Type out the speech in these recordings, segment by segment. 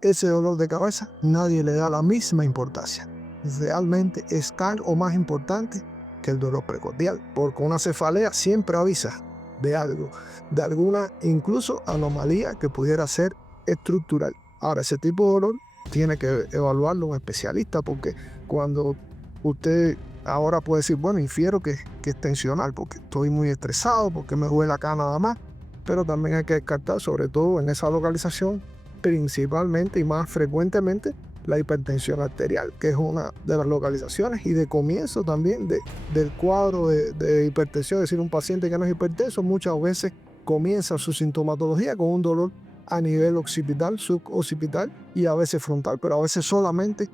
ese dolor de cabeza nadie le da la misma importancia. Realmente es tan o más importante que el dolor precordial, porque una cefalea siempre avisa de algo, de alguna incluso anomalía que pudiera ser estructural. Ahora, ese tipo de dolor tiene que evaluarlo un especialista, porque cuando usted ahora puede decir, bueno, infiero que es tensional, porque estoy muy estresado, porque me duele acá nada más, pero también hay que descartar, sobre todo en esa localización, principalmente y más frecuentemente, la hipertensión arterial, que es una de las localizaciones y de comienzo también del cuadro de hipertensión. Es decir, un paciente que no es hipertenso muchas veces comienza su sintomatología con un dolor a nivel occipital, suboccipital y a veces frontal, pero a veces solamente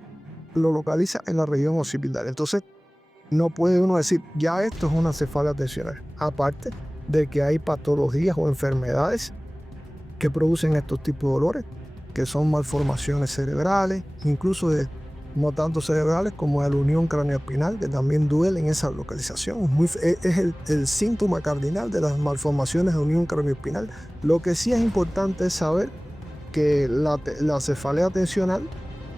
lo localiza en la región occipital. Entonces, no puede uno decir, ya esto es una cefalea tensional. Aparte de que hay patologías o enfermedades que producen estos tipos de dolores, que son malformaciones cerebrales, incluso no tanto cerebrales como de la unión craneoespinal, que también duele en esa localización. Es el síntoma cardinal de las malformaciones de unión craneoespinal. Lo que sí es importante es saber que la cefalea tensional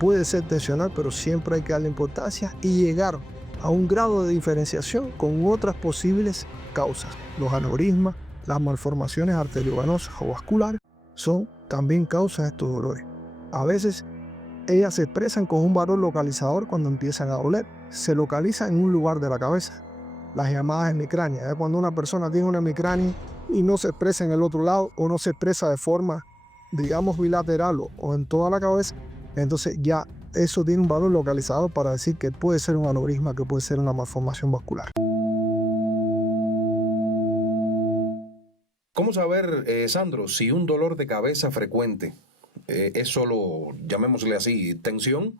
puede ser tensional, pero siempre hay que darle importancia y llegar a un grado de diferenciación con otras posibles causas. Los aneurismas, las malformaciones arteriovenosas o vasculares son también causas de estos dolores. A veces ellas se expresan con un valor localizador cuando empiezan a doler. Se localiza en un lugar de la cabeza, las llamadas hemicráneas. Cuando una persona tiene una hemicrania y no se expresa en el otro lado o no se expresa de forma, digamos, bilateral o en toda la cabeza, entonces ya eso tiene un valor localizador para decir que puede ser un aneurisma, que puede ser una malformación vascular. ¿Cómo saber, Sandro, si un dolor de cabeza frecuente es solo, llamémosle así, tensión,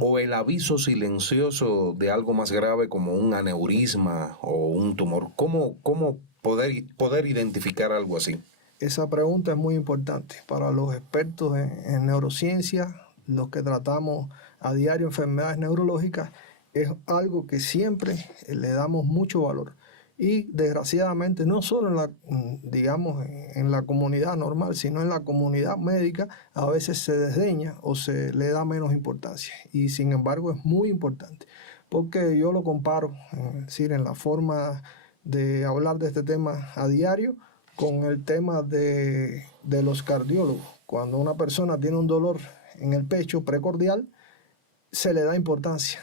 o el aviso silencioso de algo más grave como un aneurisma o un tumor? ¿Cómo poder identificar algo así? Esa pregunta es muy importante para los expertos en neurociencia, los que tratamos a diario enfermedades neurológicas. Es algo que siempre le damos mucho valor. Y desgraciadamente no solo digamos, en la comunidad normal, sino en la comunidad médica a veces se desdeña o se le da menos importancia. Y sin embargo es muy importante, porque yo lo comparo, es decir, en la forma de hablar de este tema a diario con el tema de los cardiólogos. Cuando una persona tiene un dolor en el pecho precordial, se le da importancia.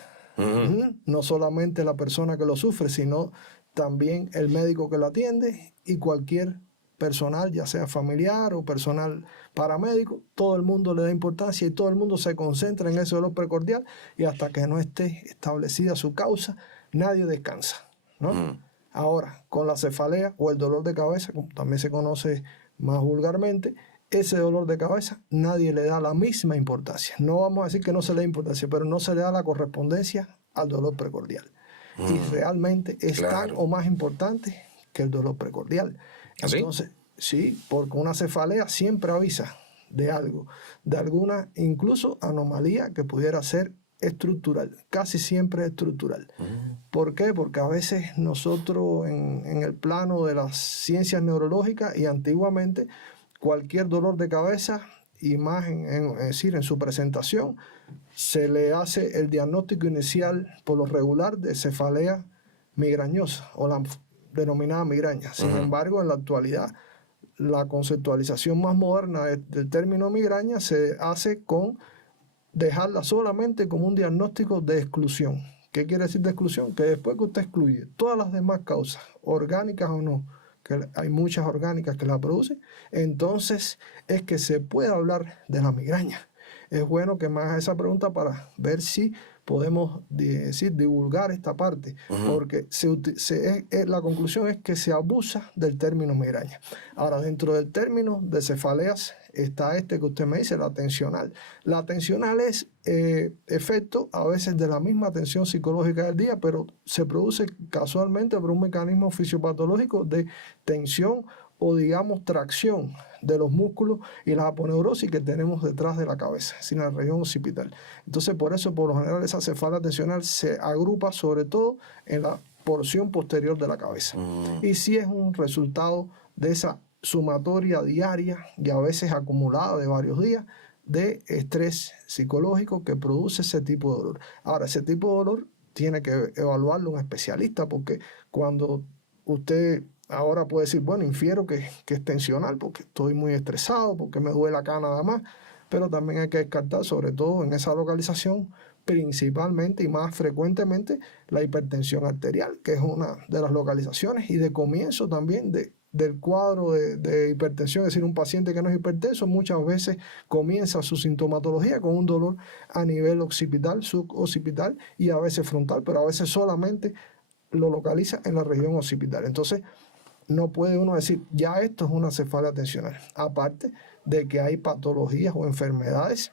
No solamente la persona que lo sufre, sino también el médico que lo atiende y cualquier personal, ya sea familiar o personal paramédico, todo el mundo le da importancia y todo el mundo se concentra en ese dolor precordial, y hasta que no esté establecida su causa, nadie descansa, ¿no? Ahora, con la cefalea o el dolor de cabeza, como también se conoce más vulgarmente, ese dolor de cabeza nadie le da la misma importancia. No vamos a decir que no se le da importancia, pero no se le da la correspondencia al dolor precordial. Y realmente es tan o más importante que el dolor precordial. ¿Así? Entonces, sí, porque una cefalea siempre avisa de algo, de alguna incluso anomalía que pudiera ser estructural, casi siempre estructural. ¿Por qué? Porque a veces nosotros en el plano de las ciencias neurológicas y antiguamente, cualquier dolor de cabeza, y más es decir, en su presentación, se le hace el diagnóstico inicial por lo regular de cefalea migrañosa o la denominada migraña. Sin embargo, en la actualidad, la conceptualización más moderna del término migraña se hace con dejarla solamente como un diagnóstico de exclusión. ¿Qué quiere decir de exclusión? Que después que usted excluye todas las demás causas, orgánicas o no, que hay muchas orgánicas que la producen, entonces es que se puede hablar de la migraña. Es bueno que me haga esa pregunta para ver si podemos divulgar esta parte, porque la conclusión es que se abusa del término migraña. Ahora, dentro del término de cefaleas está este que usted me dice, la tensional. La tensional es efecto a veces de la misma tensión psicológica del día, pero se produce casualmente por un mecanismo fisiopatológico de tensión o digamos tracción de los músculos y la aponeurosis que tenemos detrás de la cabeza, sin la región occipital. Entonces, por eso, por lo general, esa cefalea tensional se agrupa sobre todo en la porción posterior de la cabeza. Y si es un resultado de esa sumatoria diaria y a veces acumulada de varios días de estrés psicológico que produce ese tipo de dolor. Ahora, ese tipo de dolor tiene que evaluarlo un especialista, porque cuando usted ahora puede decir, bueno, infiero que es tensional porque estoy muy estresado, porque me duele acá nada más, pero también hay que descartar, sobre todo en esa localización, principalmente y más frecuentemente, la hipertensión arterial, que es una de las localizaciones y de comienzo también del cuadro de hipertensión. Es decir, un paciente que no es hipertenso muchas veces comienza su sintomatología con un dolor a nivel occipital, suboccipital y a veces frontal, pero a veces solamente lo localiza en la región occipital. Entonces, no puede uno decir, ya esto es una cefalea tensional. Aparte de que hay patologías o enfermedades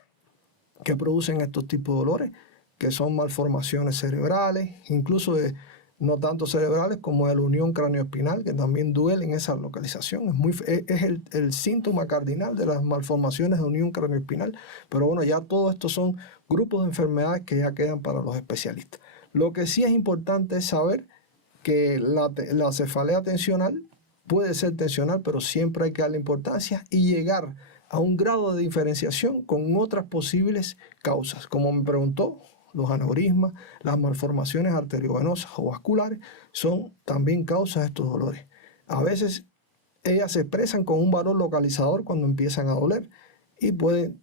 que producen estos tipos de dolores, que son malformaciones cerebrales, incluso no tanto cerebrales como de la unión cranioespinal, que también duele en esa localización. Es el síntoma cardinal de las malformaciones de unión cranioespinal. Pero bueno, ya todo esto son grupos de enfermedades que ya quedan para los especialistas. Lo que sí es importante es saber que la cefalea tensional puede ser tensional, pero siempre hay que darle importancia y llegar a un grado de diferenciación con otras posibles causas. Como me preguntó, los aneurismas, las malformaciones arteriovenosas o vasculares son también causas de estos dolores. A veces ellas se expresan con un valor localizador cuando empiezan a doler y puede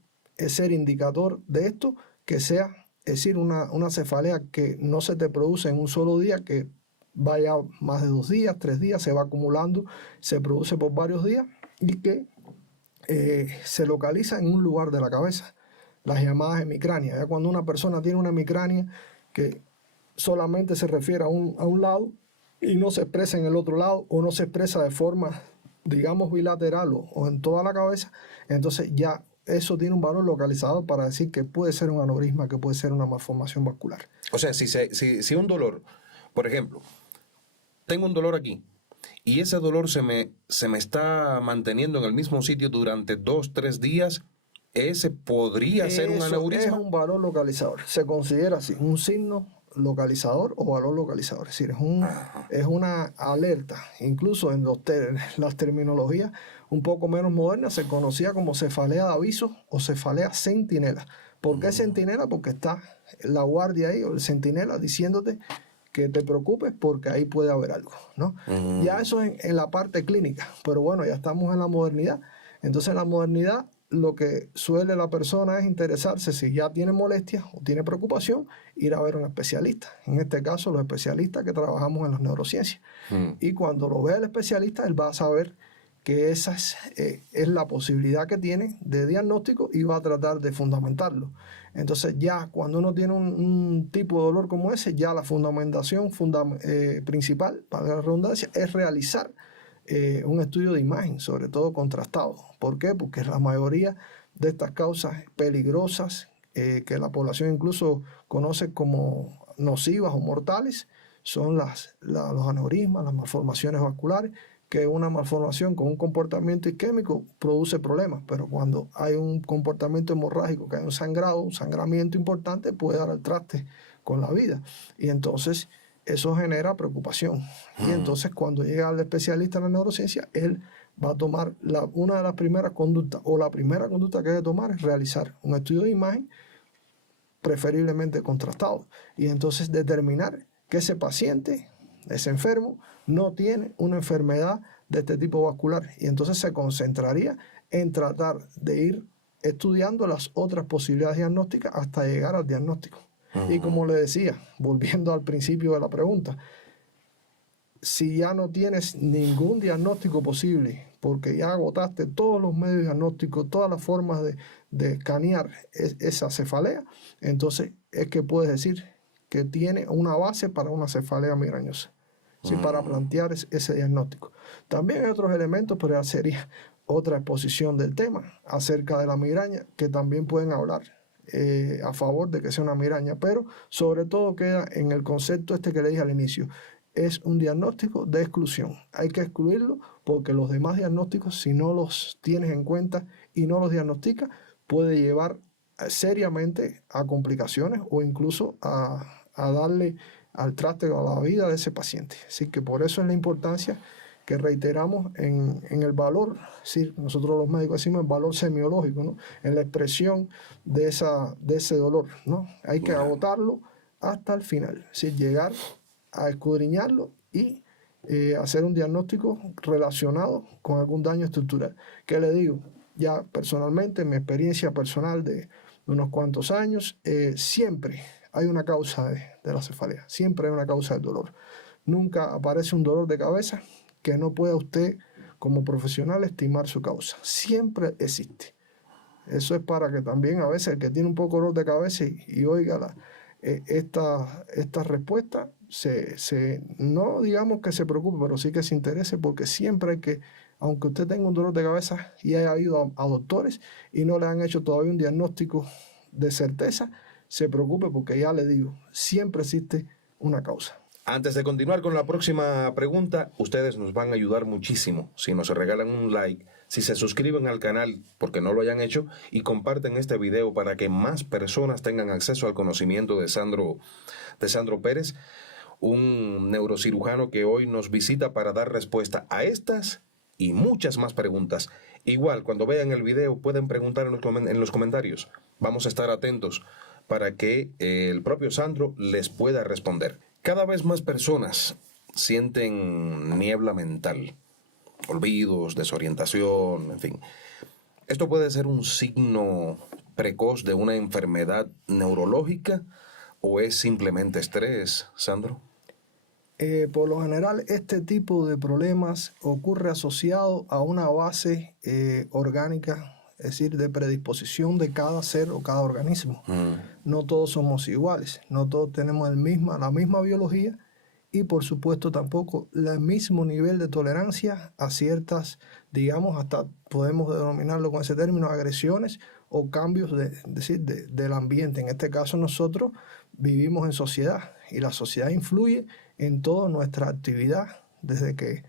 ser indicador de esto que sea, es decir, una cefalea que no se te produce en un solo día, que vaya más de 2 días, 3 días, se va acumulando, se produce por varios días y que se localiza en un lugar de la cabeza, las llamadas hemicranias. Ya cuando una persona tiene una hemicrania que solamente se refiere a un lado y no se expresa en el otro lado, o no se expresa de forma, digamos, bilateral o en toda la cabeza, entonces ya eso tiene un valor localizador para decir que puede ser un aneurisma, que puede ser una malformación vascular. O sea, si un dolor, por ejemplo, tengo un dolor aquí y ese dolor se me está manteniendo en el mismo sitio durante 2, 3 días, ese podría ser un aneurisma. Es un valor localizador. Se considera así, un signo localizador o valor localizador. Es decir, es una alerta. Incluso en las terminologías un poco menos modernas se conocía como cefalea de aviso o cefalea centinela. ¿Por qué centinela? Porque está la guardia ahí o el centinela diciéndote que te preocupes porque ahí puede haber algo, ¿no? Ya eso en la parte clínica, pero bueno, ya estamos en la modernidad. Entonces en la modernidad lo que suele la persona es interesarse si ya tiene molestias o tiene preocupación, ir a ver a un especialista. En este caso, los especialistas que trabajamos en las neurociencias. Y cuando lo vea el especialista, él va a saber que esa es la posibilidad que tiene de diagnóstico y va a tratar de fundamentarlo. Entonces ya cuando uno tiene un tipo de dolor como ese, ya la fundamentación principal, para la redundancia, es realizar un estudio de imagen, sobre todo contrastado. ¿Por qué? Porque la mayoría de estas causas peligrosas, que la población incluso conoce como nocivas o mortales, son los aneurismas, las malformaciones vasculares, que una malformación con un comportamiento isquémico produce problemas, pero cuando hay un comportamiento hemorrágico, que hay un sangrado, un sangramiento importante, puede dar al traste con la vida. Y entonces eso genera preocupación. Y entonces cuando llega al especialista en la neurociencia, él va a tomar una de las primeras conductas, o la primera conducta que debe tomar es realizar un estudio de imagen, preferiblemente contrastado, y entonces determinar que ese paciente, ese enfermo, no tiene una enfermedad de este tipo vascular, y entonces se concentraría en tratar de ir estudiando las otras posibilidades diagnósticas hasta llegar al diagnóstico. Y como le decía, volviendo al principio de la pregunta, si ya no tienes ningún diagnóstico posible, porque ya agotaste todos los medios diagnósticos, todas las formas de escanear esa cefalea, entonces es que puedes decir que tiene una base para una cefalea migrañosa, ¿sí? Para plantear ese diagnóstico. También hay otros elementos, pero ya sería otra exposición del tema acerca de la migraña, que también pueden hablar a favor de que sea una migraña, pero sobre todo queda en el concepto que le dije al inicio. Es un diagnóstico de exclusión. Hay que excluirlo porque los demás diagnósticos, si no los tienes en cuenta y no los diagnosticas, puede llevar seriamente a complicaciones o incluso a darle al traste o a la vida de ese paciente. Así que por eso es la importancia que reiteramos en el valor, sí, nosotros los médicos decimos el valor semiológico, ¿no? En la expresión de ese dolor, ¿no? Hay que agotarlo hasta el final, es llegar a escudriñarlo y hacer un diagnóstico relacionado con algún daño estructural. ¿Qué le digo? Ya personalmente, en mi experiencia personal de unos cuantos años, siempre hay una causa de la cefalea, siempre hay una causa del dolor. Nunca aparece un dolor de cabeza que no pueda usted como profesional estimar su causa. Siempre existe. Eso es para que también a veces el que tiene un poco de dolor de cabeza y oiga esta respuesta, no digamos que se preocupe, pero sí que se interese, porque siempre hay que, aunque usted tenga un dolor de cabeza y haya ido a doctores y no le han hecho todavía un diagnóstico de certeza, se preocupe porque ya le digo, siempre existe una causa. Antes de continuar con la próxima pregunta, ustedes nos van a ayudar muchísimo si nos regalan un like, si se suscriben al canal porque no lo hayan hecho y comparten este video para que más personas tengan acceso al conocimiento de Sandro Pérez, un neurocirujano que hoy nos visita para dar respuesta a estas y muchas más preguntas. Igual, cuando vean el video pueden preguntar en los comentarios. Vamos a estar atentos para que el propio Sandro les pueda responder. Cada vez más personas sienten niebla mental, olvidos, desorientación, en fin. ¿Esto puede ser un signo precoz de una enfermedad neurológica o es simplemente estrés, Sandro? Por lo general, este tipo de problemas ocurre asociado a una base orgánica, es decir, de predisposición de cada ser o cada organismo. No todos somos iguales, no todos tenemos la misma biología y por supuesto tampoco el mismo nivel de tolerancia a ciertas, digamos, hasta podemos denominarlo con ese término, agresiones o cambios del ambiente. En este caso nosotros vivimos en sociedad y la sociedad influye en toda nuestra actividad desde que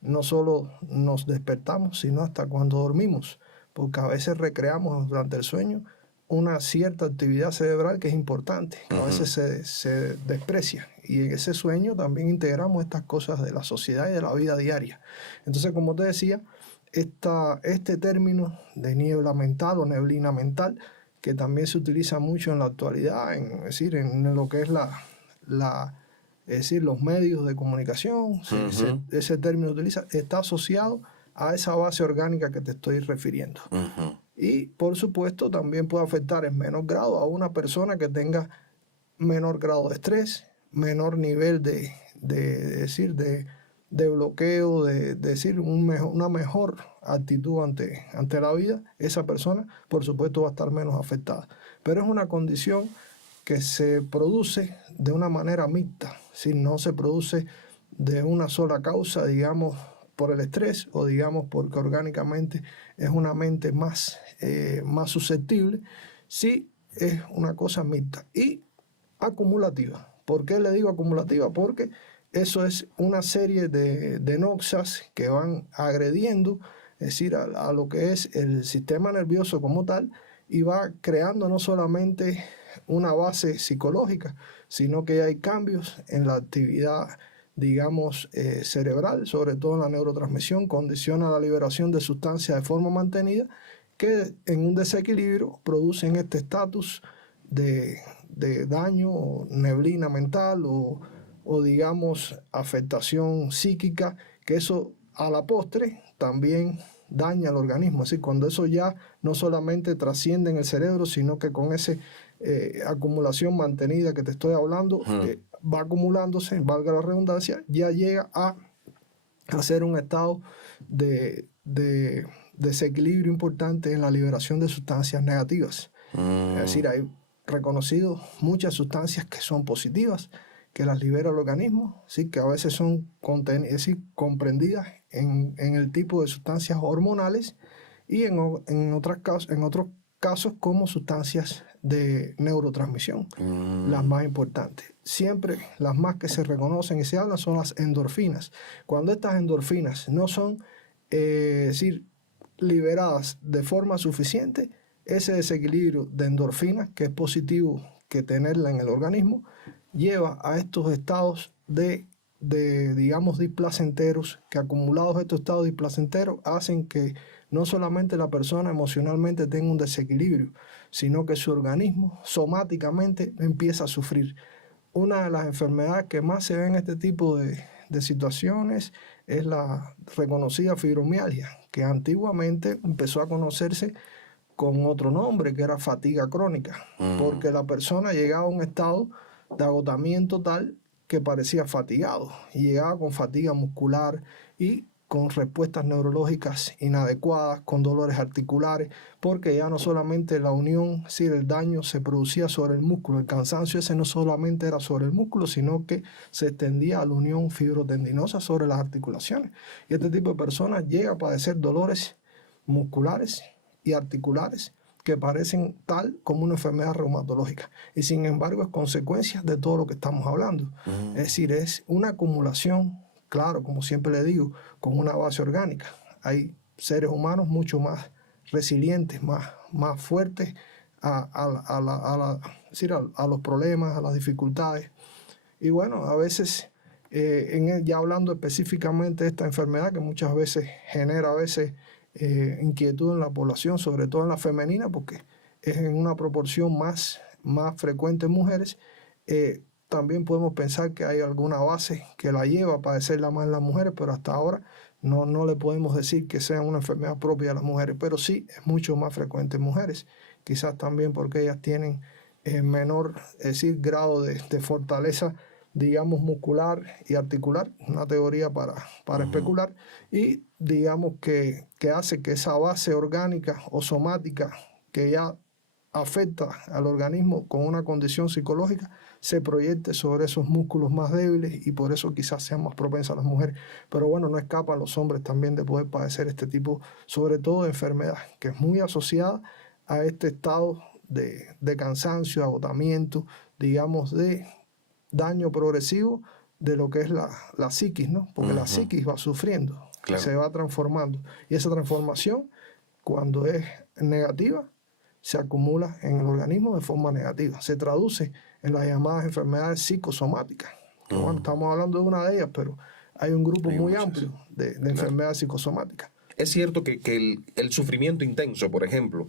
no solo nos despertamos, sino hasta cuando dormimos, porque a veces recreamos durante el sueño una cierta actividad cerebral que es importante, que a veces se desprecia. Y en ese sueño también integramos estas cosas de la sociedad y de la vida diaria. Entonces, como te decía, este término de niebla mental o neblina mental, que también se utiliza mucho en la actualidad, es decir, en lo que es los medios de comunicación, ese término está asociado a esa base orgánica que te estoy refiriendo. Y por supuesto también puede afectar en menor grado a una persona que tenga menor grado de estrés, menor nivel de bloqueo, una mejor actitud ante la vida. Esa persona por supuesto va a estar menos afectada. Pero es una condición que se produce de una manera mixta, si no se produce de una sola causa, digamos, por el estrés o digamos porque orgánicamente es una mente más susceptible, sí es una cosa mixta y acumulativa. ¿Por qué le digo acumulativa? Porque eso es una serie de noxas que van agrediendo, es decir, a lo que es el sistema nervioso como tal, y va creando no solamente una base psicológica, sino que hay cambios en la actividad, digamos, cerebral, sobre todo en la neurotransmisión, condiciona la liberación de sustancias de forma mantenida que en un desequilibrio producen este estatus de daño o neblina mental o digamos afectación psíquica, que eso a la postre también daña al organismo. Es decir, cuando eso ya no solamente trasciende en el cerebro, sino que con esa acumulación mantenida que te estoy hablando, va acumulándose, valga la redundancia, ya llega a hacer un estado de desequilibrio importante en la liberación de sustancias negativas. Es decir, hay reconocido muchas sustancias que son positivas, que las libera el organismo, ¿sí? Que a veces son comprendidas en el tipo de sustancias hormonales y en otros casos como sustancias de neurotransmisión, las más importantes. Siempre las más que se reconocen y se hablan son las endorfinas. Cuando estas endorfinas no son liberadas de forma suficiente, ese desequilibrio de endorfinas, que es positivo que tenerla en el organismo, lleva a estos estados de digamos, displacenteros, que acumulados estos estados displacenteros hacen que no solamente la persona emocionalmente tenga un desequilibrio, sino que su organismo somáticamente empieza a sufrir. Una de las enfermedades que más se ve en este tipo de situaciones es la reconocida fibromialgia, que antiguamente empezó a conocerse con otro nombre, que era fatiga crónica, porque la persona llegaba a un estado de agotamiento tal que parecía fatigado, y llegaba con fatiga muscular y con respuestas neurológicas inadecuadas, con dolores articulares, porque ya no solamente la unión, es decir, el daño se producía sobre el músculo, el cansancio ese no solamente era sobre el músculo, sino que se extendía a la unión fibrotendinosa sobre las articulaciones. Y este tipo de personas llega a padecer dolores musculares y articulares que parecen tal como una enfermedad reumatológica, y sin embargo es consecuencia de todo lo que estamos hablando. Es decir, es una acumulación, claro, como siempre le digo, con una base orgánica. Hay seres humanos mucho más resilientes, más fuertes es decir, a los problemas, a las dificultades. Y bueno, a veces, ya hablando específicamente de esta enfermedad que muchas veces genera inquietud en la población, sobre todo en la femenina, porque es en una proporción más frecuente en mujeres, también podemos pensar que hay alguna base que la lleva a padecerla más en las mujeres, pero hasta ahora no le podemos decir que sea una enfermedad propia de las mujeres, pero sí es mucho más frecuente en mujeres, quizás también porque ellas tienen menor, es decir, grado de fortaleza, digamos, muscular y articular, una teoría para especular, y digamos que hace que esa base orgánica o somática que ya afecta al organismo con una condición psicológica se proyecte sobre esos músculos más débiles, y por eso quizás sean más propensas a las mujeres. Pero bueno, no escapa a los hombres también de poder padecer este tipo, sobre todo de enfermedad, que es muy asociada a este estado de cansancio, agotamiento, digamos, de daño progresivo de lo que es la psiquis, ¿no? Porque la psiquis va sufriendo, Claro. se va transformando, y esa transformación, cuando es negativa, se acumula en el organismo de forma negativa, se traduce en las llamadas enfermedades psicosomáticas, que bueno, estamos hablando de una de ellas, pero hay un grupo muy amplio de enfermedades psicosomáticas. Es cierto que el sufrimiento intenso, por ejemplo,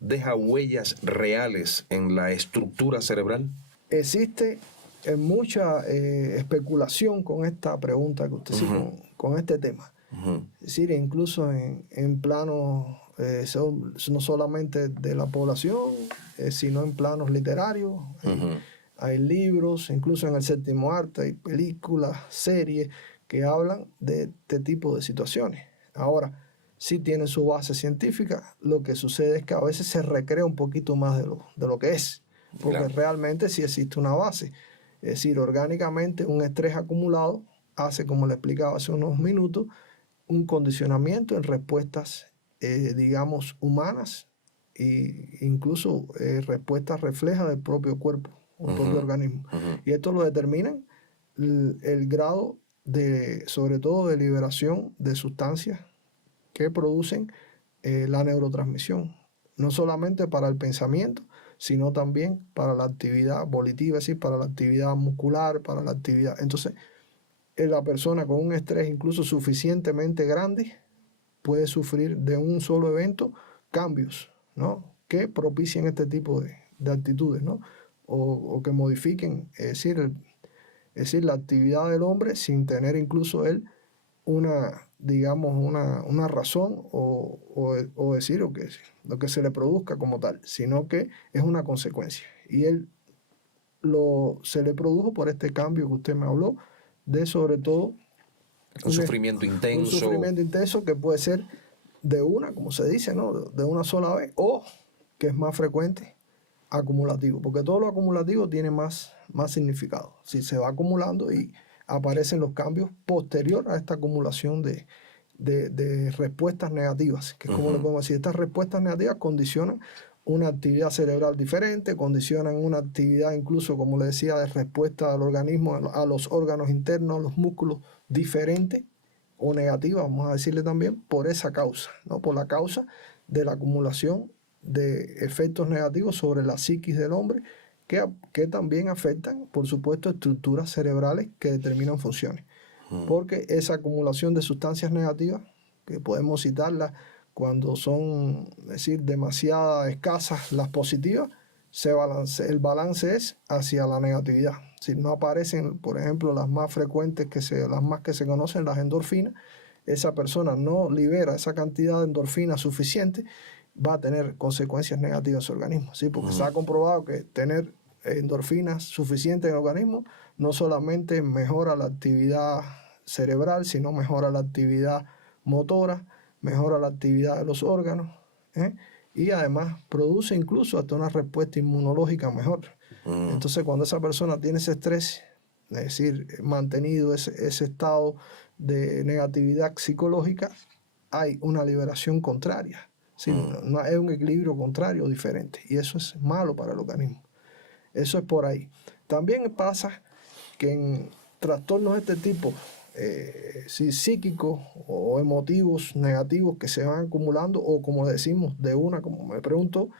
deja huellas reales en la estructura cerebral. Existe mucha especulación con esta pregunta que usted hizo, con este tema. Es decir, incluso en planos no solamente de la población, sino en planos literarios. Hay libros, incluso en el séptimo arte, hay películas, series que hablan de este tipo de situaciones. Ahora, sí tienen su base científica, lo que sucede es que a veces se recrea un poquito más de lo que es, porque realmente sí existe una base. Es decir, orgánicamente un estrés acumulado hace, como le explicaba hace unos minutos, un condicionamiento en respuestas, digamos, humanas, e incluso respuestas reflejas del propio cuerpo, el propio organismo. Y esto lo determinan el grado sobre todo de liberación de sustancias que producen la neurotransmisión, no solamente para el pensamiento, sino también para la actividad volitiva, es decir, para la actividad muscular, para la actividad. Entonces, la persona con un estrés incluso suficientemente grande puede sufrir de un solo evento cambios, ¿no?, que propicien este tipo de actitudes, ¿no?, o que modifiquen, es decir, la actividad del hombre sin tener incluso él una razón o decir lo que se le produzca como tal, sino que es una consecuencia. Y se le produjo por este cambio que usted me habló, de sobre todo un sufrimiento intenso. Un sufrimiento intenso que puede ser como se dice, ¿no?, de una sola vez, o que es más frecuente, acumulativo, porque todo lo acumulativo tiene más significado. Si se va acumulando y aparecen los cambios posterior a esta acumulación de respuestas negativas, que es como le podemos decir, estas respuestas negativas condicionan una actividad cerebral diferente, condicionan una actividad incluso, como le decía, de respuesta del organismo a los órganos internos, a los músculos, diferente o negativa, vamos a decirle también, por esa causa, ¿no?, por la causa de la acumulación de efectos negativos sobre la psiquis del hombre, que también afectan, por supuesto, estructuras cerebrales que determinan funciones. Porque esa acumulación de sustancias negativas, que podemos citarlas cuando son, es decir, demasiado escasas las positivas, el balance es hacia la negatividad. Si no aparecen, por ejemplo, las más frecuentes, las más que se conocen, las endorfinas, esa persona no libera esa cantidad de endorfinas suficiente, va a tener consecuencias negativas en su organismo, ¿sí? Porque se ha comprobado que tener endorfinas suficientes en el organismo no solamente mejora la actividad cerebral, sino mejora la actividad motora, mejora la actividad de los órganos, y además produce incluso hasta una respuesta inmunológica mejor. Entonces, cuando esa persona tiene ese estrés, es decir, mantenido ese estado de negatividad psicológica, hay una liberación contraria. ¿Sí? No, es un equilibrio contrario diferente, y eso es malo para el organismo. Eso es por ahí. También pasa que en trastornos de este tipo, psíquicos o emotivos negativos que se van acumulando, o como decimos, como me pregunto,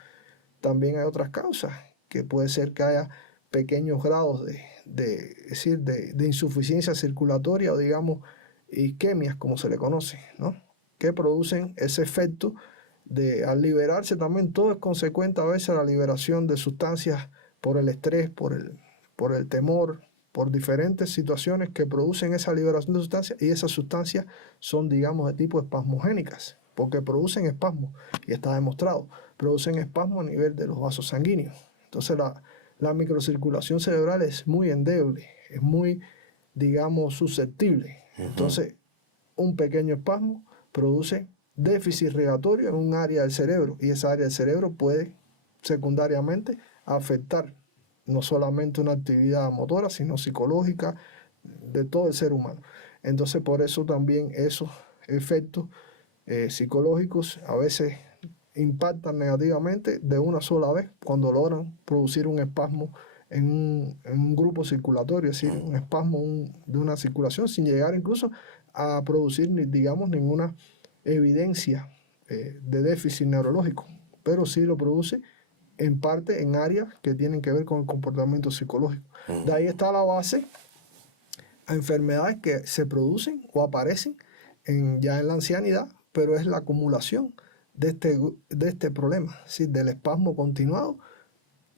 también hay otras causas, que puede ser que haya pequeños grados de insuficiencia circulatoria, o digamos isquemias, como se le conoce, ¿no? Que producen ese efecto al liberarse también. Todo es consecuente a veces a la liberación de sustancias por el estrés, por el temor, por diferentes situaciones que producen esa liberación de sustancias, y esas sustancias son, digamos, de tipo espasmogénicas, porque producen espasmos, y está demostrado, producen espasmos a nivel de los vasos sanguíneos. Entonces la microcirculación cerebral es muy endeble, es muy, digamos, susceptible. Entonces, un pequeño espasmo produce déficit respiratorio en un área del cerebro, y esa área del cerebro puede secundariamente afectar no solamente una actividad motora, sino psicológica de todo el ser humano. Entonces, por eso también esos efectos psicológicos a veces impactan negativamente de una sola vez cuando logran producir un espasmo en un grupo circulatorio, es decir, un espasmo de una circulación, sin llegar incluso a producir, digamos, ninguna evidencia de déficit neurológico, pero sí lo produce en parte en áreas que tienen que ver con el comportamiento psicológico. De ahí está la base a enfermedades que se producen o aparecen ya en la ancianidad, pero es la acumulación de este problema, ¿sí? Del espasmo continuado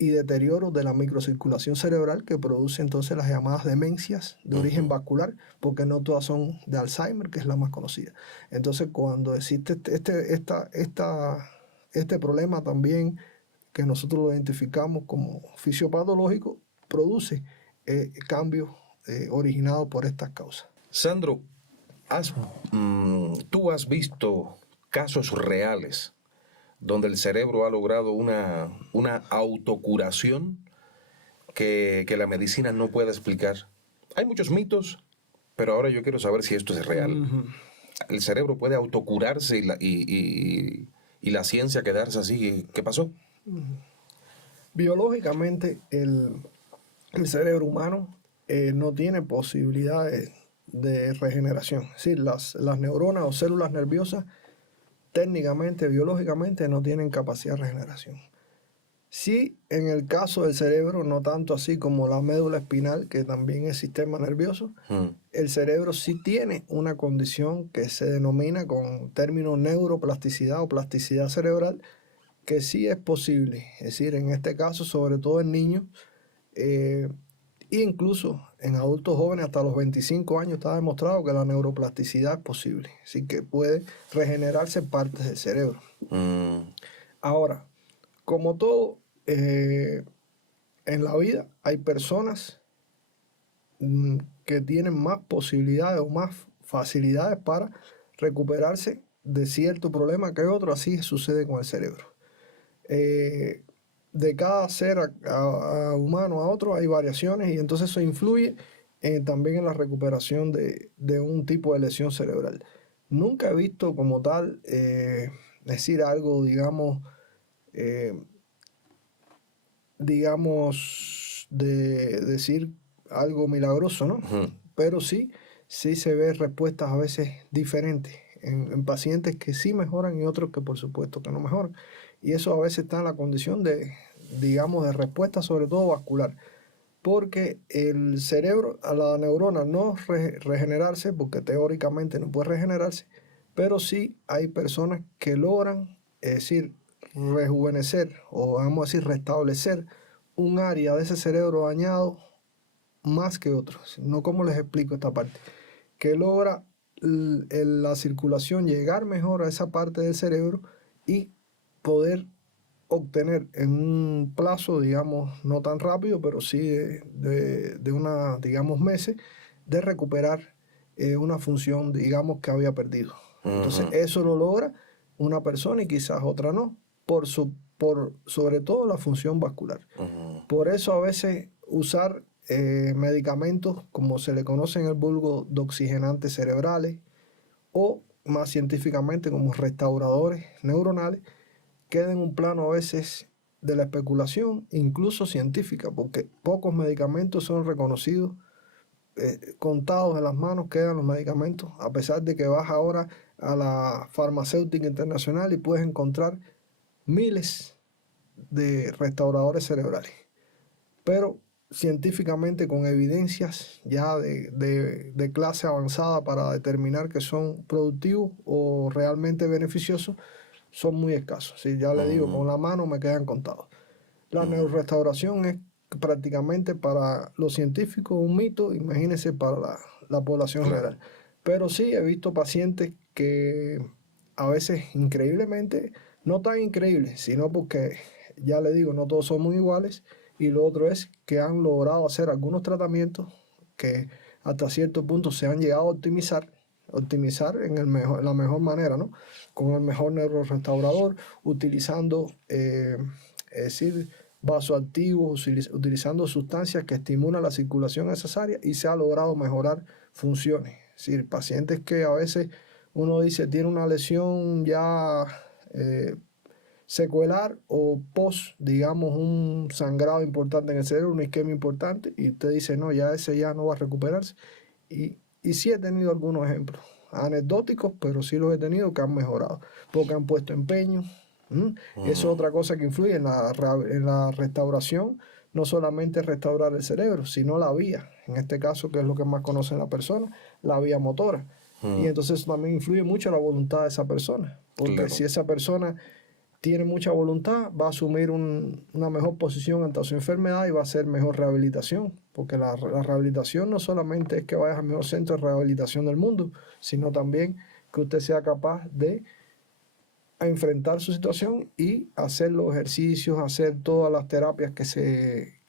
y deterioro de la microcirculación cerebral, que produce entonces las llamadas demencias de origen vascular, porque no todas son de Alzheimer, que es la más conocida. Entonces, cuando existe este problema también, que nosotros lo identificamos como fisiopatológico, produce cambios originados por estas causas. Sandro, ¿tú has visto casos reales donde el cerebro ha logrado una autocuración que la medicina no puede explicar? Hay muchos mitos, pero ahora yo quiero saber si esto es real. ¿El cerebro puede autocurarse y la ciencia quedarse así? ¿Qué pasó? Biológicamente, el cerebro humano no tiene posibilidades de regeneración. Es decir, las neuronas o células nerviosas técnicamente, biológicamente, no tienen capacidad de regeneración. Sí, en el caso del cerebro, no tanto así como la médula espinal, que también es sistema nervioso, el cerebro sí tiene una condición que se denomina con término neuroplasticidad o plasticidad cerebral, que sí es posible. Es decir, en este caso, sobre todo en niños, e incluso en adultos jóvenes hasta los 25 años está demostrado que la neuroplasticidad es posible. Así que puede regenerarse partes del cerebro. Ahora, como todo en la vida, hay personas que tienen más posibilidades o más facilidades para recuperarse de cierto problema que otro. Así sucede con el cerebro. De cada ser humano a otro hay variaciones, y entonces eso influye también en la recuperación de un tipo de lesión cerebral. Nunca he visto como tal, decir algo, digamos, de decir algo milagroso, ¿no? Pero sí se ve respuestas a veces diferentes en pacientes que sí mejoran y otros que por supuesto que no mejoran. Y eso a veces está en la condición de digamos, de respuesta, sobre todo vascular. Porque el cerebro, a la neurona no regenerarse, porque teóricamente no puede regenerarse, pero sí hay personas que logran, es decir, rejuvenecer o vamos a decir restablecer un área de ese cerebro dañado más que otros. No como les explico esta parte, que logra la circulación llegar mejor a esa parte del cerebro y poder obtener en un plazo, digamos, no tan rápido, pero sí de una, digamos, meses, de recuperar una función, digamos, que había perdido. Entonces, eso lo logra una persona y quizás otra no, por sobre todo la función vascular. Por eso a veces usar medicamentos, como se le conoce en el vulgo, de oxigenantes cerebrales, o más científicamente como restauradores neuronales, queda en un plano a veces de la especulación, incluso científica, porque pocos medicamentos son reconocidos, contados en las manos quedan los medicamentos, a pesar de que vas ahora a la farmacéutica internacional y puedes encontrar miles de restauradores cerebrales. Pero científicamente con evidencias ya de clase avanzada para determinar que son productivos o realmente beneficiosos, son muy escasos. Si ya le digo, con la mano me quedan contados. La neurorestauración es prácticamente para los científicos un mito, imagínense para la población general. Pero sí he visto pacientes que a veces increíblemente, no tan increíbles, sino porque, ya le digo, no todos somos iguales, y lo otro es que han logrado hacer algunos tratamientos que hasta cierto punto se han llegado a optimizar en la mejor manera, ¿no? Con el mejor neurorestaurador, utilizando, es decir, vasoactivos, utilizando sustancias que estimulan la circulación en esas áreas y se ha logrado mejorar funciones. Es decir, pacientes que a veces uno dice tiene una lesión ya secuelar o post, digamos, un sangrado importante en el cerebro, una isquemia importante, y usted dice, no, ya ese ya no va a recuperarse. Y sí he tenido algunos ejemplos, anecdóticos, pero sí los he tenido que han mejorado, porque han puesto empeño. Eso es otra cosa que influye en la restauración, no solamente restaurar el cerebro, sino la vía, en este caso, que es lo que más conoce la persona, la vía motora. Y entonces también influye mucho la voluntad de esa persona, porque si esa persona tiene mucha voluntad, va a asumir una mejor posición ante su enfermedad y va a hacer mejor rehabilitación, porque la rehabilitación no solamente es que vayas al mejor centro de rehabilitación del mundo, sino también que usted sea capaz de enfrentar su situación y hacer los ejercicios, hacer todas las terapias que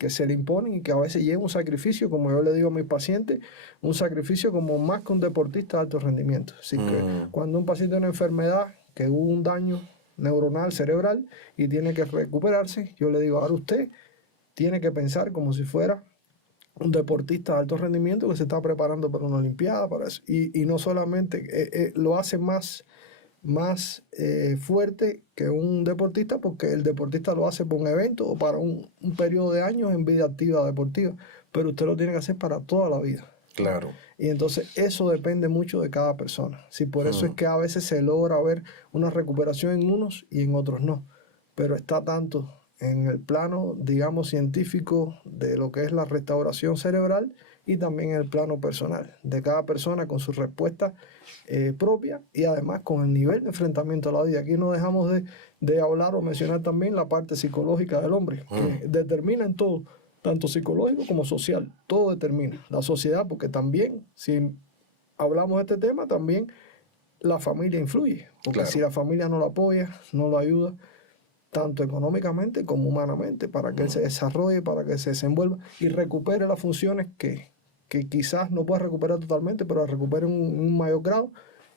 se le imponen y que a veces lleva un sacrificio, como yo le digo a mis pacientes, un sacrificio como más que un deportista de alto rendimiento. Así que cuando un paciente tiene una enfermedad, que hubo un daño neuronal, cerebral, y tiene que recuperarse, yo le digo, ahora usted tiene que pensar como si fuera un deportista de alto rendimiento que se está preparando para una olimpiada, para eso. Y no solamente lo hace más fuerte que un deportista, porque el deportista lo hace por un evento o para un periodo de años en vida activa deportiva, pero usted lo tiene que hacer para toda la vida. Claro. Y entonces eso depende mucho de cada persona. Sí, por eso es que a veces se logra ver una recuperación en unos y en otros no. Pero está tanto en el plano, digamos, científico de lo que es la restauración cerebral y también en el plano personal, de cada persona con su respuesta propia y además con el nivel de enfrentamiento a la vida. Aquí no dejamos de hablar o mencionar también la parte psicológica del hombre, que determina en todo, tanto psicológico como social, todo determina. La sociedad, porque también, si hablamos de este tema, también la familia influye, porque si la familia no lo apoya, no lo ayuda, tanto económicamente como humanamente, para que él se desarrolle, para que se desenvuelva y recupere las funciones que quizás no pueda recuperar totalmente, pero recupere en un mayor grado,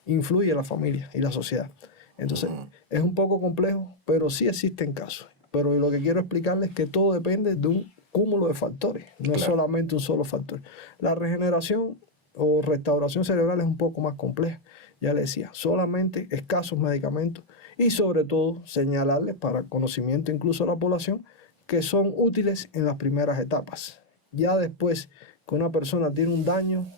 influye la familia y la sociedad. Entonces, es un poco complejo, pero sí existen casos. Pero lo que quiero explicarles es que todo depende de un cúmulo de factores, no solamente un solo factor. La regeneración o restauración cerebral es un poco más compleja, ya le decía, solamente escasos medicamentos y sobre todo señalarles para conocimiento incluso a la población que son útiles en las primeras etapas. Ya después que una persona tiene un daño,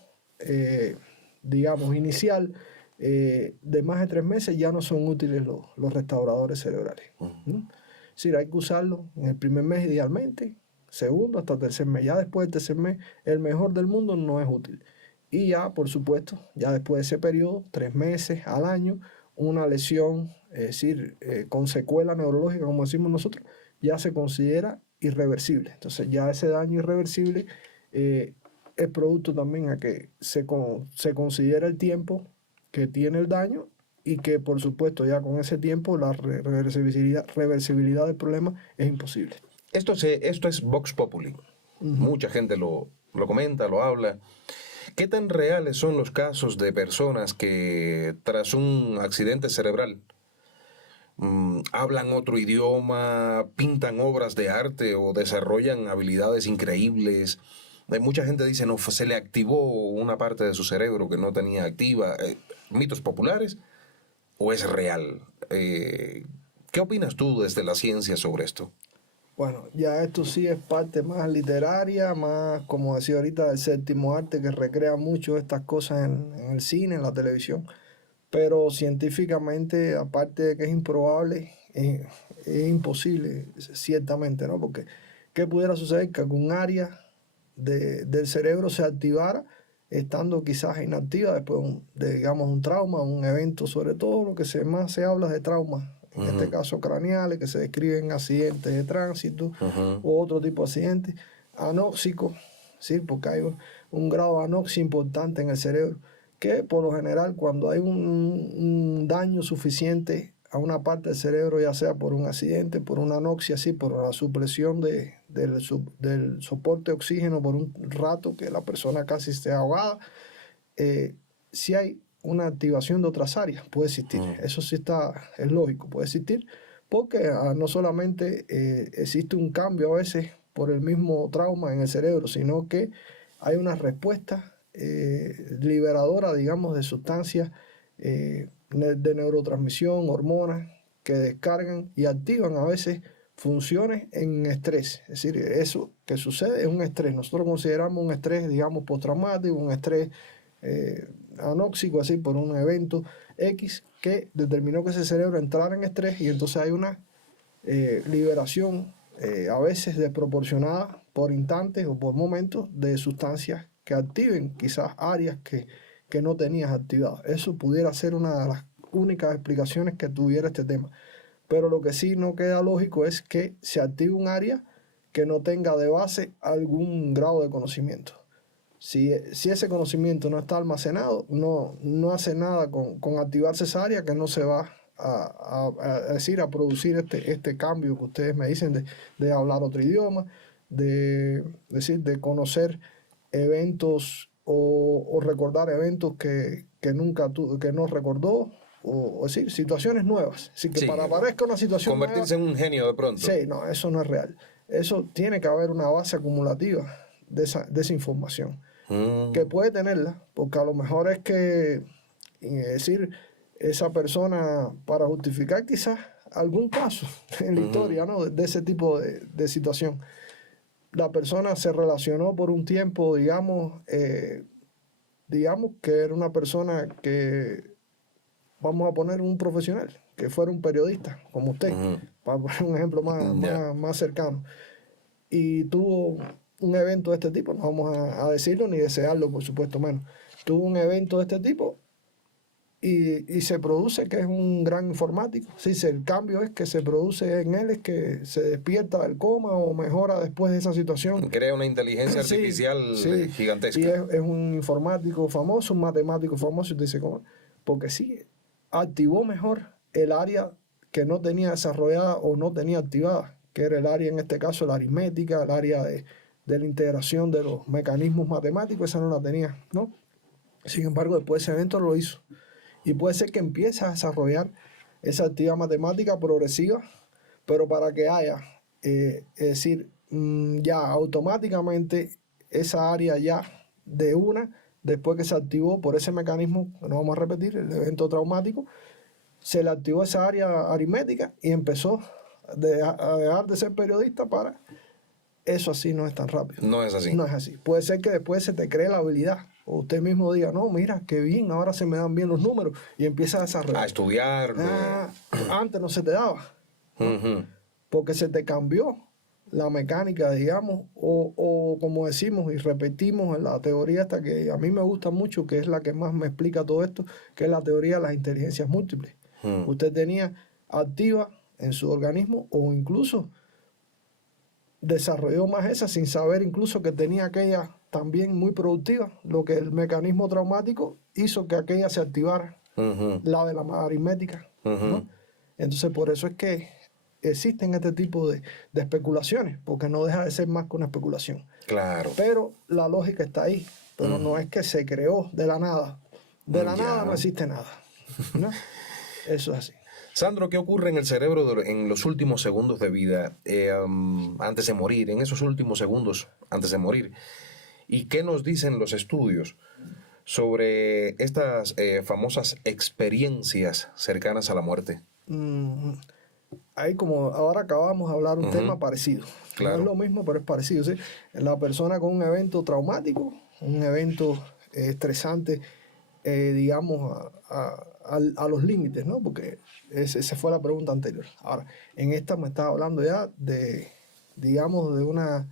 digamos, inicial, de más de 3 meses, ya no son útiles los restauradores cerebrales. Es decir, hay que usarlo en el primer mes idealmente, segundo hasta tercer mes. Ya después del tercer mes, el mejor del mundo no es útil. Y ya, por supuesto, ya después de ese periodo, 3 meses al año, una lesión, es decir, con secuela neurológica, como decimos nosotros, ya se considera irreversible. Entonces ya ese daño irreversible es producto también a que se considera el tiempo que tiene el daño y que por supuesto ya con ese tiempo la reversibilidad del problema es imposible. Esto es Vox Populi. Mucha gente lo comenta, lo habla. ¿Qué tan reales son los casos de personas que tras un accidente cerebral hablan otro idioma, pintan obras de arte o desarrollan habilidades increíbles? Mucha gente dice, no, se le activó una parte de su cerebro que no tenía activa. ¿Mitos populares o es real? ¿Qué opinas tú desde la ciencia sobre esto? Bueno, ya esto sí es parte más literaria, más, como decía ahorita, del séptimo arte, que recrea mucho estas cosas en el cine, en la televisión. Pero científicamente, aparte de que es improbable, es imposible, ciertamente, ¿no? Porque, ¿qué pudiera suceder? Que algún área del cerebro se activara estando quizás inactiva después de, digamos, un trauma, un evento, sobre todo lo que más se habla de traumas, en este caso craneales, que se describen accidentes de tránsito u otro tipo de accidentes, anóxicos, ¿sí? Porque hay un grado de anoxia importante en el cerebro, que por lo general cuando hay un daño suficiente a una parte del cerebro, ya sea por un accidente, por una anoxia, sí, por la supresión del soporte de oxígeno por un rato que la persona casi esté ahogada, si hay una activación de otras áreas, puede existir. Eso sí es lógico, puede existir, porque no solamente existe un cambio a veces por el mismo trauma en el cerebro, sino que hay una respuesta liberadora, digamos, de sustancias de neurotransmisión, hormonas que descargan y activan a veces funciones en estrés. Es decir, eso que sucede es un estrés. Nosotros consideramos un estrés, digamos, postraumático, un estrés anóxico, así, por un evento X que determinó que ese cerebro entrara en estrés y entonces hay una liberación a veces desproporcionada por instantes o por momentos de sustancias que activen quizás áreas que no tenías activadas. Eso pudiera ser una de las únicas explicaciones que tuviera este tema. Pero lo que sí no queda lógico es que se active un área que no tenga de base algún grado de conocimiento. Si ese conocimiento no está almacenado, no hace nada con activarse esa área, que no se va a producir este cambio que ustedes me dicen de hablar otro idioma, de conocer eventos o recordar eventos que no recordó, o decir, situaciones nuevas. Así que para aparezca una situación convertirse nueva, en un genio de pronto. Sí, no, eso no es real. Eso tiene que haber una base acumulativa de esa información. Que puede tenerla, porque a lo mejor es que, es decir, esa persona, para justificar quizás algún caso en la historia, ¿no? de ese tipo de situación, la persona se relacionó por un tiempo, digamos que era una persona que, vamos a poner un profesional, que fuera un periodista, como usted, para poner un ejemplo más cercano, y tuvo un evento de este tipo, no vamos a decirlo ni desearlo, por supuesto menos, tuvo un evento de este tipo y se produce que es un gran informático. Sí, el cambio es que se produce en él, es que se despierta del coma o mejora después de esa situación. Crea una inteligencia artificial gigantesca. Y es un informático famoso, un matemático famoso, y te dice, ¿cómo? Porque sí, activó mejor el área que no tenía desarrollada o no tenía activada, que era el área, en este caso, la aritmética, el área de la integración de los mecanismos matemáticos, esa no la tenía, ¿no? Sin embargo, después ese evento lo hizo. Y puede ser que empiece a desarrollar esa actividad matemática progresiva, pero para que haya, es decir, ya automáticamente esa área ya de después que se activó por ese mecanismo, que no vamos a repetir, el evento traumático, se le activó esa área aritmética y empezó a dejar de ser periodista para... Eso así no es tan rápido. No es así. No es así. Puede ser que después se te cree la habilidad. O usted mismo diga, no, mira, qué bien, ahora se me dan bien los números. Y empieza a desarrollar. A estudiar. Antes no se te daba. ¿No? porque se te cambió la mecánica, digamos, o como decimos y repetimos en la teoría esta que a mí me gusta mucho, que es la que más me explica todo esto, que es la teoría de las inteligencias múltiples. Usted tenía activa en su organismo o incluso desarrolló más esa sin saber incluso que tenía aquella también muy productiva, lo que el mecanismo traumático hizo que aquella se activara, la de la aritmética, ¿no? Entonces por eso es que existen este tipo de especulaciones, porque no deja de ser más que una especulación. Claro. Pero la lógica está ahí, pero no es que se creó de la nada. De la nada no existe nada, ¿no? Eso es así. Sandro, ¿qué ocurre en el cerebro en los últimos segundos de vida, antes de morir, en esos últimos segundos antes de morir? ¿Y qué nos dicen los estudios sobre estas famosas experiencias cercanas a la muerte? Ahí como ahora acabamos de hablar un tema parecido. Claro. No es lo mismo, pero es parecido. ¿Sí? La persona con un evento traumático, un evento estresante, digamos, a los límites, ¿no? Porque esa fue la pregunta anterior. Ahora, en esta me estaba hablando ya de, digamos, de una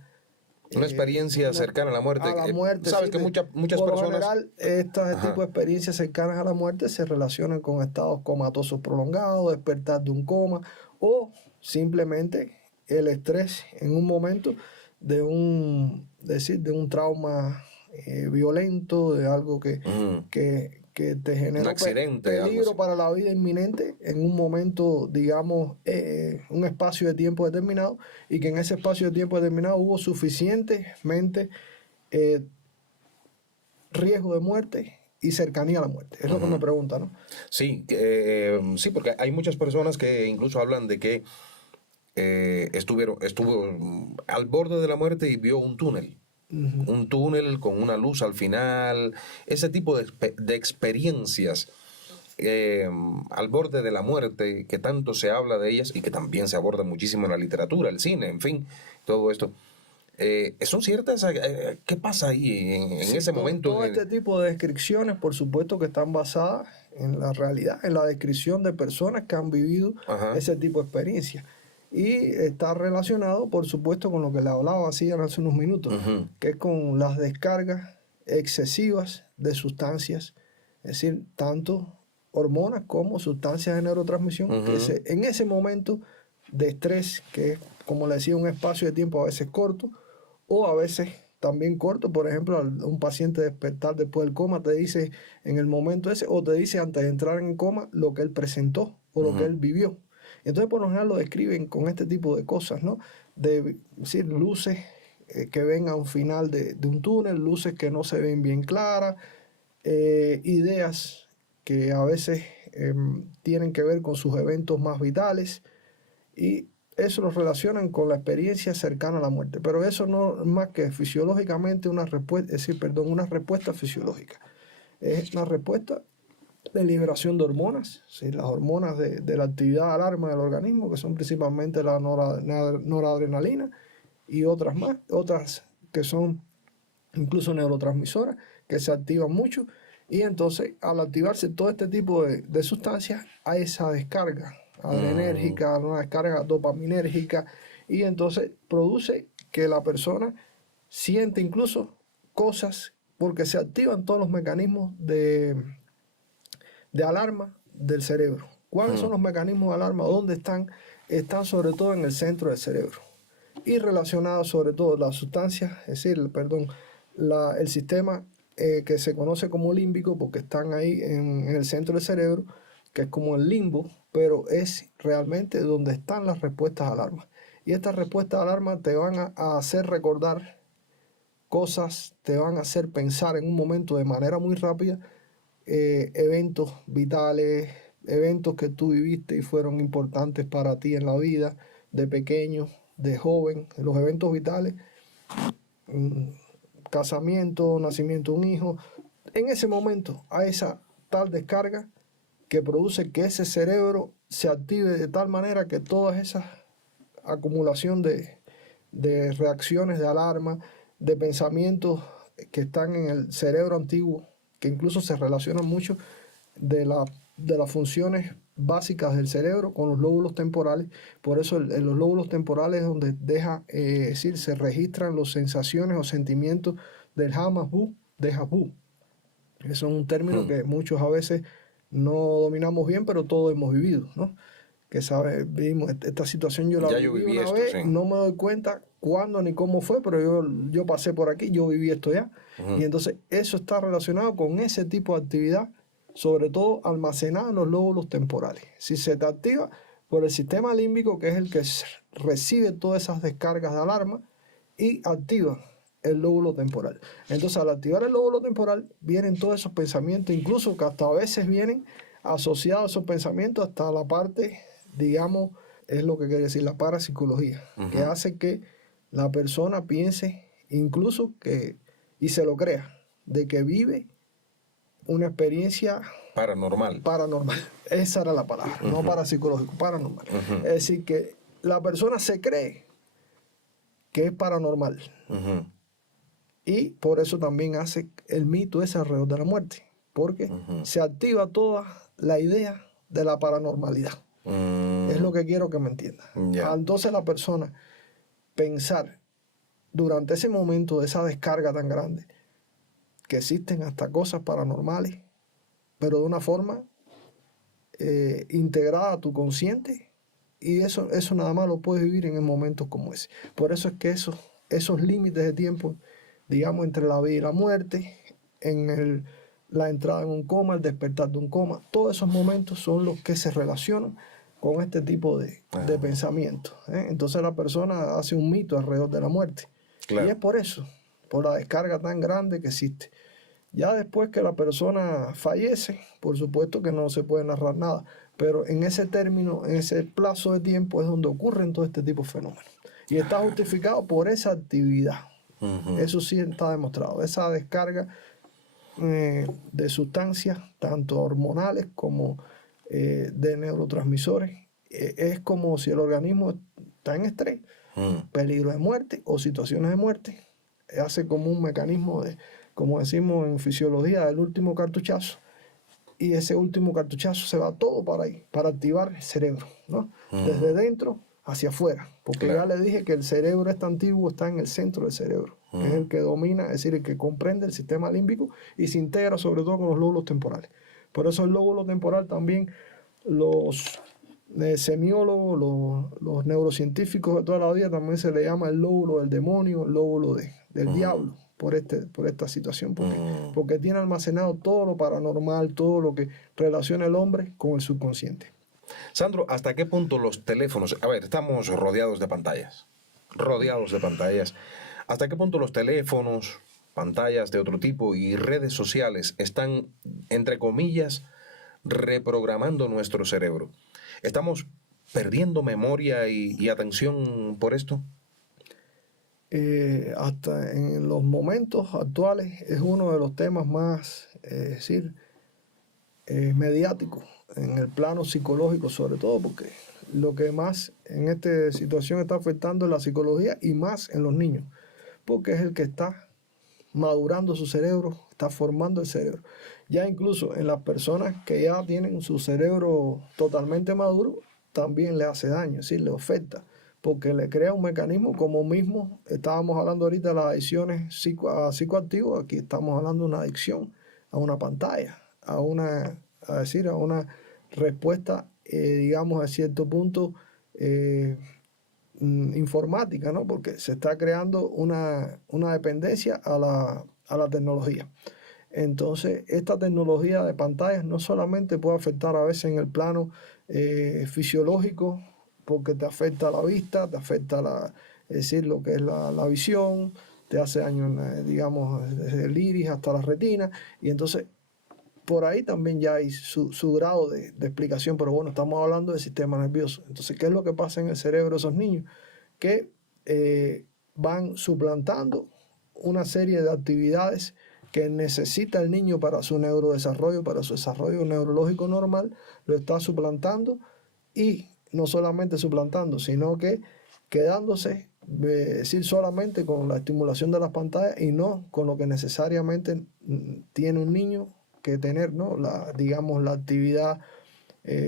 experiencia cercana a la muerte. A la muerte. Sabes Sí, que muchas por personas... Por lo general, este tipo de experiencias cercanas a la muerte se relacionan con estados comatosos prolongados, despertar de un coma o simplemente el estrés en un momento de un trauma violento, de algo que te genera un accidente, peligro para la vida inminente en un momento, digamos, un espacio de tiempo determinado, y que en ese espacio de tiempo determinado hubo suficientemente riesgo de muerte y cercanía a la muerte. Es lo que me pregunta, ¿no? Sí, sí, porque hay muchas personas que incluso hablan de que estuvo al borde de la muerte y vio un túnel. Un túnel con una luz al final, ese tipo de experiencias al borde de la muerte, que tanto se habla de ellas y que también se aborda muchísimo en la literatura, el cine, en fin, todo esto. ¿Son ciertas? ¿Qué pasa ahí en ese momento? Todo este tipo de descripciones, por supuesto que están basadas en la realidad, en la descripción de personas que han vivido ese tipo de experiencias. Y está relacionado, por supuesto, con lo que le hablaba hace unos minutos, que es con las descargas excesivas de sustancias, es decir, tanto hormonas como sustancias de neurotransmisión, que en ese momento de estrés, que es, como le decía, un espacio de tiempo a veces corto, o a veces también corto. Por ejemplo, un paciente despertar después del coma te dice en el momento ese, o te dice antes de entrar en coma lo que él presentó o lo que él vivió. Entonces, por lo general lo describen con este tipo de cosas, ¿no? De decir, luces que ven a un final de un túnel, luces que no se ven bien claras, ideas que a veces tienen que ver con sus eventos más vitales, y eso lo relacionan con la experiencia cercana a la muerte. Pero eso no es más que fisiológicamente una respuesta, una respuesta fisiológica. Es una respuesta de liberación de hormonas, ¿sí? Las hormonas de la actividad alarma del organismo, que son principalmente la noradrenalina y otras más, otras que son incluso neurotransmisoras, que se activan mucho, y entonces al activarse todo este tipo de sustancias hay esa descarga adrenérgica, una descarga dopaminérgica, y entonces produce que la persona siente incluso cosas, porque se activan todos los mecanismos de alarma del cerebro. ¿Cuáles son los mecanismos de alarma? ¿Dónde están? Están sobre todo en el centro del cerebro, y relacionados sobre todo las sustancias, es decir, el sistema que se conoce como límbico, porque están ahí en el centro del cerebro, que es como el limbo, pero es realmente donde están las respuestas de alarma. Y estas respuestas de alarma te van a hacer recordar cosas, te van a hacer pensar en un momento de manera muy rápida eventos vitales, eventos que tú viviste y fueron importantes para ti en la vida, de pequeño, de joven, los eventos vitales, casamiento, nacimiento de un hijo. En ese momento hay esa tal descarga que produce que ese cerebro se active de tal manera que toda esa acumulación de reacciones de alarma, de pensamientos que están en el cerebro antiguo, que incluso se relacionan mucho de las funciones básicas del cerebro con los lóbulos temporales. Por eso en los lóbulos temporales es donde es decir, se registran las sensaciones o sentimientos del Hamahu, de Habu. Eso es un término que muchos a veces no dominamos bien, pero todos hemos vivido, ¿no? Que vimos esta situación, yo la viví una vez, sí. No me doy cuenta cuándo ni cómo fue, pero yo pasé por aquí, yo viví esto ya. Y entonces eso está relacionado con ese tipo de actividad, sobre todo almacenada en los lóbulos temporales. Si se te activa por el sistema límbico, que es el que recibe todas esas descargas de alarma y activa el lóbulo temporal. Entonces, al activar el lóbulo temporal, vienen todos esos pensamientos, incluso que hasta a veces vienen asociados esos pensamientos hasta la parte, digamos, es lo que quiere decir la parapsicología, que hace que la persona piense, incluso y se lo crea, de que vive una experiencia paranormal. Esa era la palabra, no parapsicológico, paranormal. Es decir, que la persona se cree que es paranormal. Y por eso también hace el mito ese alrededor de la muerte, porque se activa toda la idea de la paranormalidad. Es lo que quiero que me entiendan. Entonces la persona pensar durante ese momento de esa descarga tan grande que existen hasta cosas paranormales, pero de una forma integrada a tu consciente, y eso nada más lo puedes vivir en momentos como ese. Por eso es que esos límites de tiempo, digamos, entre la vida y la muerte, la entrada en un coma, el despertar de un coma, todos esos momentos son los que se relacionan con este tipo de pensamientos. Entonces la persona hace un mito alrededor de la muerte. Claro. Y es por eso, por la descarga tan grande que existe. Ya después que la persona fallece, por supuesto que no se puede narrar nada, pero en ese término, en ese plazo de tiempo es donde ocurren todo este tipo de fenómenos. Y está justificado por esa actividad. Eso sí está demostrado. Esa descarga de sustancias, tanto hormonales como de neurotransmisores, es como si el organismo está en estrés, peligro de muerte o situaciones de muerte. Hace como un mecanismo de, como decimos en fisiología, del último cartuchazo, y ese último cartuchazo se va todo para ahí, para activar el cerebro, ¿no? Desde dentro hacia afuera, porque ya le dije que el cerebro este antiguo está en el centro del cerebro, que es el que domina, es decir, el que comprende el sistema límbico y se integra sobre todo con los lóbulos temporales. Por eso el lóbulo temporal también los semiólogos, los neurocientíficos de toda la vida también se le llama el lóbulo del demonio, el lóbulo del diablo, por esta situación, porque tiene almacenado todo lo paranormal, todo lo que relaciona el hombre con el subconsciente. Sandro, ¿hasta qué punto los teléfonos, estamos rodeados de pantallas, ¿hasta qué punto los teléfonos, pantallas de otro tipo y redes sociales están, entre comillas, reprogramando nuestro cerebro? ¿Estamos perdiendo memoria y atención por esto? Hasta en los momentos actuales es uno de los temas más, mediáticos en el plano psicológico, sobre todo porque lo que más en esta situación está afectando es la psicología y más en los niños, porque es el que está madurando su cerebro, está formando el cerebro. Ya incluso en las personas que ya tienen su cerebro totalmente maduro, también le hace daño, es decir, le afecta, porque le crea un mecanismo, como mismo estábamos hablando ahorita de las adicciones psicoactivas, aquí estamos hablando de una adicción a una pantalla, a una respuesta, digamos, a cierto punto informática, ¿no? Porque se está creando una dependencia a la tecnología. Entonces, esta tecnología de pantallas no solamente puede afectar a veces en el plano fisiológico, porque te afecta la vista, te afecta lo que es la visión, te hace daño, digamos, desde el iris hasta la retina, y entonces por ahí también ya hay su grado de explicación, pero bueno, estamos hablando del sistema nervioso. Entonces, ¿qué es lo que pasa en el cerebro de esos niños? Que van suplantando una serie de actividades que necesita el niño para su neurodesarrollo, para su desarrollo neurológico normal, lo está suplantando, y no solamente suplantando, sino que quedándose, solamente con la estimulación de las pantallas y no con lo que necesariamente tiene un niño que tener, ¿no? La actividad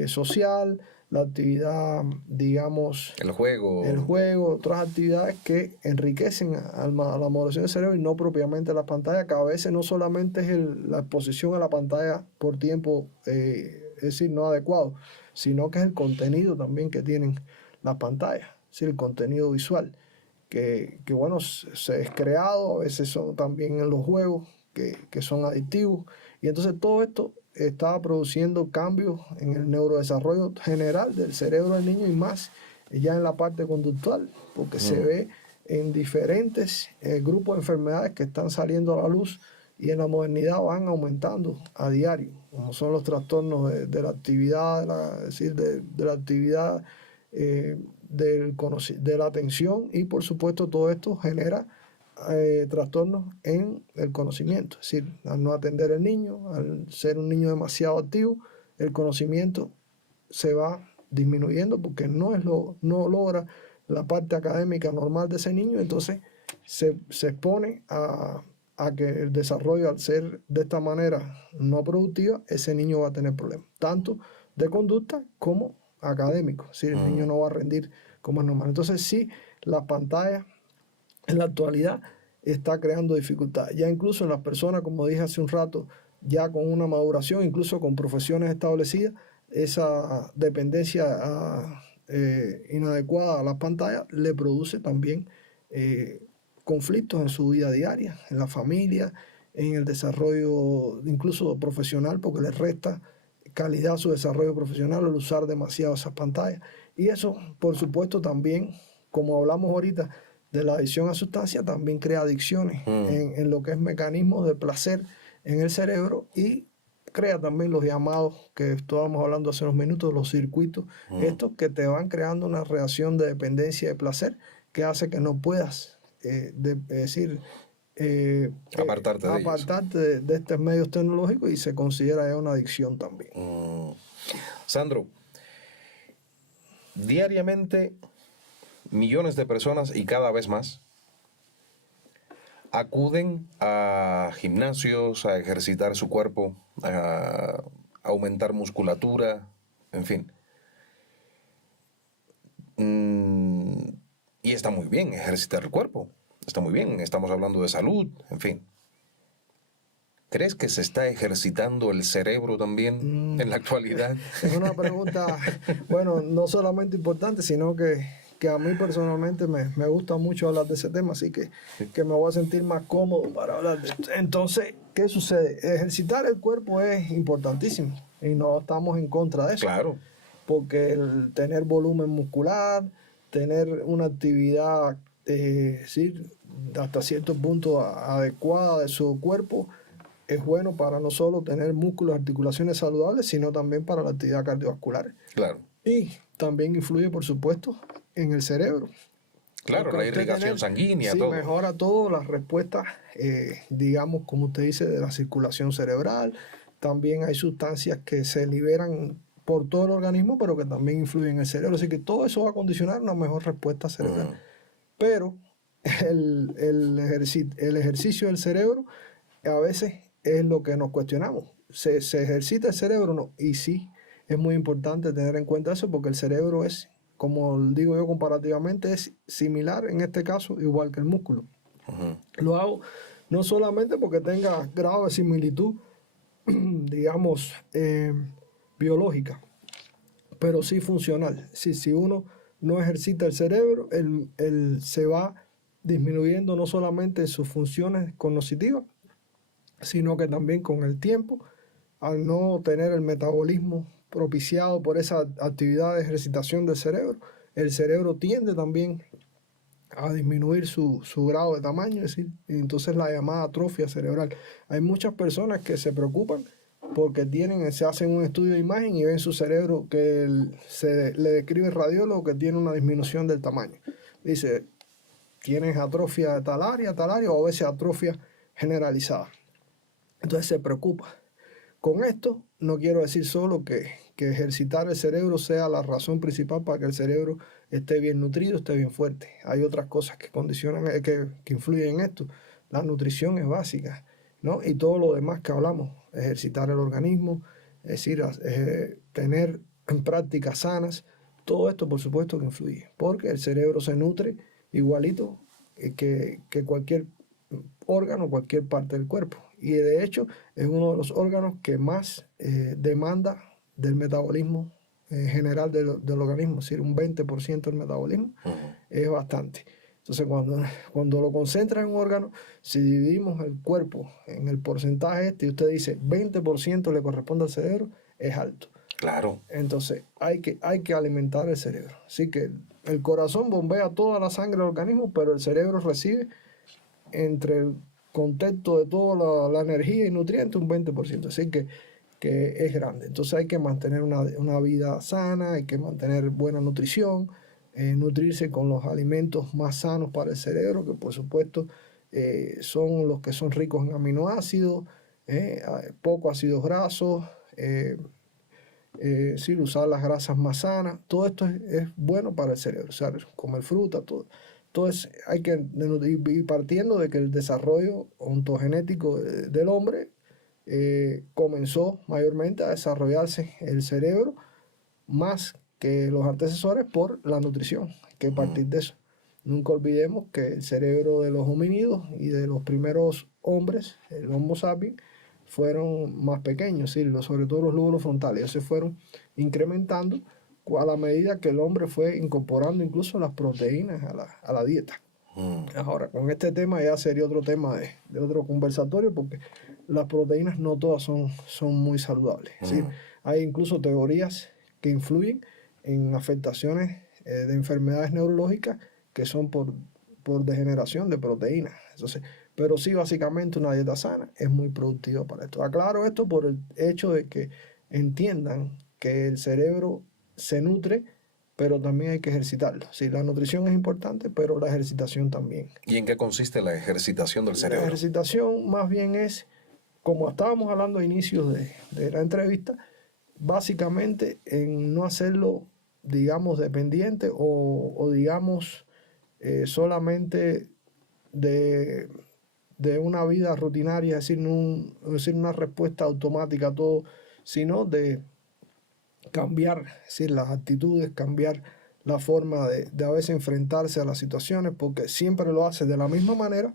social, la actividad, digamos, El juego. otras actividades que enriquecen a la maduración del cerebro y no propiamente las pantallas, que a veces no solamente es la exposición a la pantalla por tiempo, es decir, no adecuado, sino que es el contenido también que tienen las pantallas, es decir, el contenido visual, que bueno, se es creado, a veces son también en los juegos que son adictivos, y entonces todo esto está produciendo cambios en el neurodesarrollo general del cerebro del niño y más ya en la parte conductual, porque se ve en diferentes grupos de enfermedades que están saliendo a la luz y en la modernidad van aumentando a diario, como son los trastornos de la actividad, es decir, de la actividad de la atención, y por supuesto todo esto genera trastornos en el conocimiento, es decir, al no atender al niño, al ser un niño demasiado activo, el conocimiento se va disminuyendo porque no logra la parte académica normal de ese niño, entonces se expone a que el desarrollo, al ser de esta manera no productiva, ese niño va a tener problemas, tanto de conducta como académico, es decir, el niño no va a rendir como es normal. Entonces sí, las pantallas en la actualidad está creando dificultades. Ya incluso en las personas, como dije hace un rato, ya con una maduración, incluso con profesiones establecidas, esa dependencia inadecuada a las pantallas le produce también conflictos en su vida diaria, en la familia, en el desarrollo incluso profesional, porque le resta calidad a su desarrollo profesional el usar demasiado esas pantallas. Y eso, por supuesto, también, como hablamos ahorita, de la adicción a sustancias, también crea adicciones en lo que es mecanismos de placer en el cerebro, y crea también los llamados que estábamos hablando hace unos minutos, los circuitos, estos que te van creando una reacción de dependencia de placer que hace que no puedas, apartarte de estos medios tecnológicos, y se considera ya una adicción también. Sandro, diariamente millones de personas, y cada vez más, acuden a gimnasios, a ejercitar su cuerpo, a aumentar musculatura, en fin. Y está muy bien ejercitar el cuerpo, está muy bien, estamos hablando de salud, en fin. ¿Crees que se está ejercitando el cerebro también en la actualidad? Es una pregunta, bueno, no solamente importante, sino que a mí personalmente me gusta mucho hablar de ese tema, así que me voy a sentir más cómodo para hablar de esto. Entonces, ¿qué sucede? Ejercitar el cuerpo es importantísimo y no estamos en contra de eso. Claro. Porque el tener volumen muscular, tener una actividad, hasta cierto punto adecuada de su cuerpo, es bueno para no solo tener músculos, articulaciones saludables, sino también para la actividad cardiovascular. Claro. Y también influye, por supuesto, en el cerebro. Claro, la irrigación sanguínea, sí, todo. Mejora todo, las respuestas, digamos, como usted dice, de la circulación cerebral. También hay sustancias que se liberan por todo el organismo, pero que también influyen en el cerebro. Así que todo eso va a condicionar una mejor respuesta cerebral. Pero el ejercicio del cerebro a veces es lo que nos cuestionamos. ¿Se ejercita el cerebro o no? Y sí, es muy importante tener en cuenta eso, porque el cerebro es, como digo yo comparativamente, es similar en este caso, igual que el músculo. Lo hago no solamente porque tenga grado de similitud, digamos, biológica, pero sí funcional. Si uno no ejercita el cerebro, él se va disminuyendo no solamente sus funciones cognitivas, sino que también con el tiempo, al no tener el metabolismo propiciado por esa actividad de ejercitación del cerebro, el cerebro tiende también a disminuir su grado de tamaño, es decir, y entonces la llamada atrofia cerebral. Hay muchas personas que se preocupan porque se hacen un estudio de imagen y ven su cerebro que le describe el radiólogo que tiene una disminución del tamaño. Dice, tienes atrofia de tal área, o a veces atrofia generalizada. Entonces se preocupa. Con esto no quiero decir solo que ejercitar el cerebro sea la razón principal para que el cerebro esté bien nutrido, esté bien fuerte. Hay otras cosas que condicionan, que influyen en esto. La nutrición es básica, ¿no? Y todo lo demás que hablamos, ejercitar el organismo, es decir, tener en prácticas sanas. Todo esto, por supuesto, que influye, porque el cerebro se nutre igualito que cualquier órgano, cualquier parte del cuerpo. Y de hecho, es uno de los órganos que más demanda del metabolismo general del organismo, es decir, un 20% del metabolismo es bastante. Entonces, cuando lo concentra en un órgano, si dividimos el cuerpo en el porcentaje y usted dice 20% le corresponde al cerebro, es alto. Claro. Entonces, hay que alimentar el cerebro. Así que el corazón bombea toda la sangre del organismo, pero el cerebro recibe entre el contexto de toda la energía y nutrientes un 20%. Así que es grande. Entonces hay que mantener una vida sana, hay que mantener buena nutrición, nutrirse con los alimentos más sanos para el cerebro, que por supuesto son los que son ricos en aminoácidos, poco ácidos grasos, usar las grasas más sanas. Todo esto es bueno para el cerebro, o sea, comer fruta, todo. Entonces hay que ir partiendo de que el desarrollo ontogenético del hombre comenzó mayormente a desarrollarse el cerebro más que los antecesores por la nutrición. Hay que partir de eso. Nunca olvidemos que el cerebro de los homínidos y de los primeros hombres, el Homo sapiens, fueron más pequeños, ¿sí? Sobre todo los lóbulos frontales, se fueron incrementando a la medida que el hombre fue incorporando incluso las proteínas a la dieta. Ahora, con este tema ya sería otro tema de otro conversatorio, porque las proteínas no todas son muy saludables. ¿Sí? Hay incluso teorías que influyen en afectaciones de enfermedades neurológicas que son por degeneración de proteínas. Entonces, pero sí, básicamente una dieta sana es muy productiva para esto. Aclaro esto por el hecho de que entiendan que el cerebro se nutre, pero también hay que ejercitarlo. Sí, la nutrición es importante, pero la ejercitación también. ¿Y en qué consiste la ejercitación del cerebro? La ejercitación más bien es, como estábamos hablando a inicios de la entrevista, básicamente en no hacerlo, digamos, dependiente o digamos, solamente de una vida rutinaria, es decir, una respuesta automática a todo, sino de cambiar, es decir, las actitudes, cambiar la forma de a veces enfrentarse a las situaciones, porque siempre lo hace de la misma manera,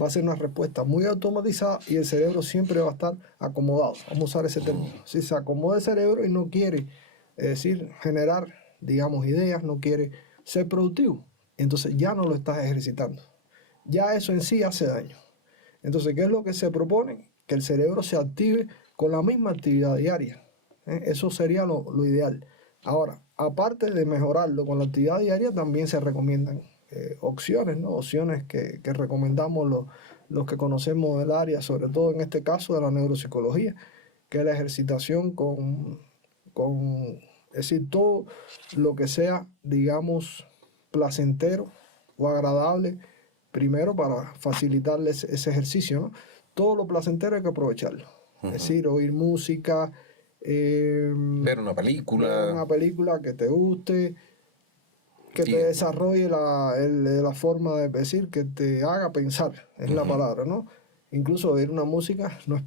va a ser una respuesta muy automatizada y el cerebro siempre va a estar acomodado. Vamos a usar ese término. Si se acomoda el cerebro y no quiere, es decir, generar, digamos, ideas, no quiere ser productivo, entonces ya no lo estás ejercitando. Ya eso en sí hace daño. Entonces, ¿qué es lo que se propone? Que el cerebro se active con la misma actividad diaria. Eso sería lo ideal. Ahora, aparte de mejorarlo con la actividad diaria, también se recomiendan opciones, ¿no? Opciones que recomendamos los que conocemos del área, sobre todo en este caso de la neuropsicología, que es la ejercitación es decir, todo lo que sea, digamos, placentero o agradable, primero para facilitarles ese ejercicio, ¿no? Todo lo placentero hay que aprovecharlo. Es decir, oír música, ver una película que te guste, que te desarrolle la forma de decir, que te haga pensar, es la palabra, ¿no? Incluso oír una música no es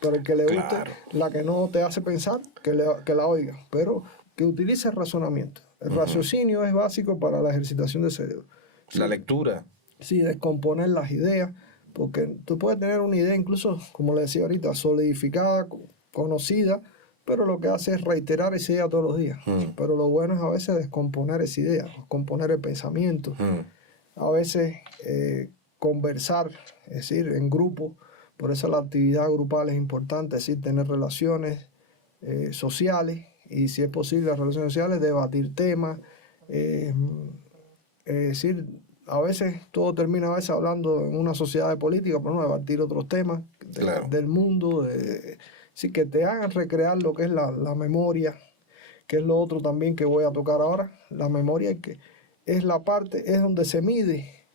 pero el que le guste, la que no te hace pensar, que la oiga, pero que utilice el razonamiento. El raciocinio es básico para la ejercitación del cerebro. La lectura. Sí, descomponer las ideas, porque tú puedes tener una idea incluso, como le decía ahorita, solidificada, conocida, pero lo que hace es reiterar esa idea todos los días. Pero lo bueno es a veces descomponer esa idea, descomponer el pensamiento, a veces conversar, es decir, en grupo. Por eso la actividad grupal es importante, es decir, tener relaciones sociales y, si es posible, las relaciones sociales, debatir temas, es decir, a veces todo termina a veces hablando en una sociedad de política, pero no debatir otros temas del mundo, sí, que te hagan recrear lo que es la memoria, que es lo otro también que voy a tocar ahora. La memoria, que es la parte, es donde se mide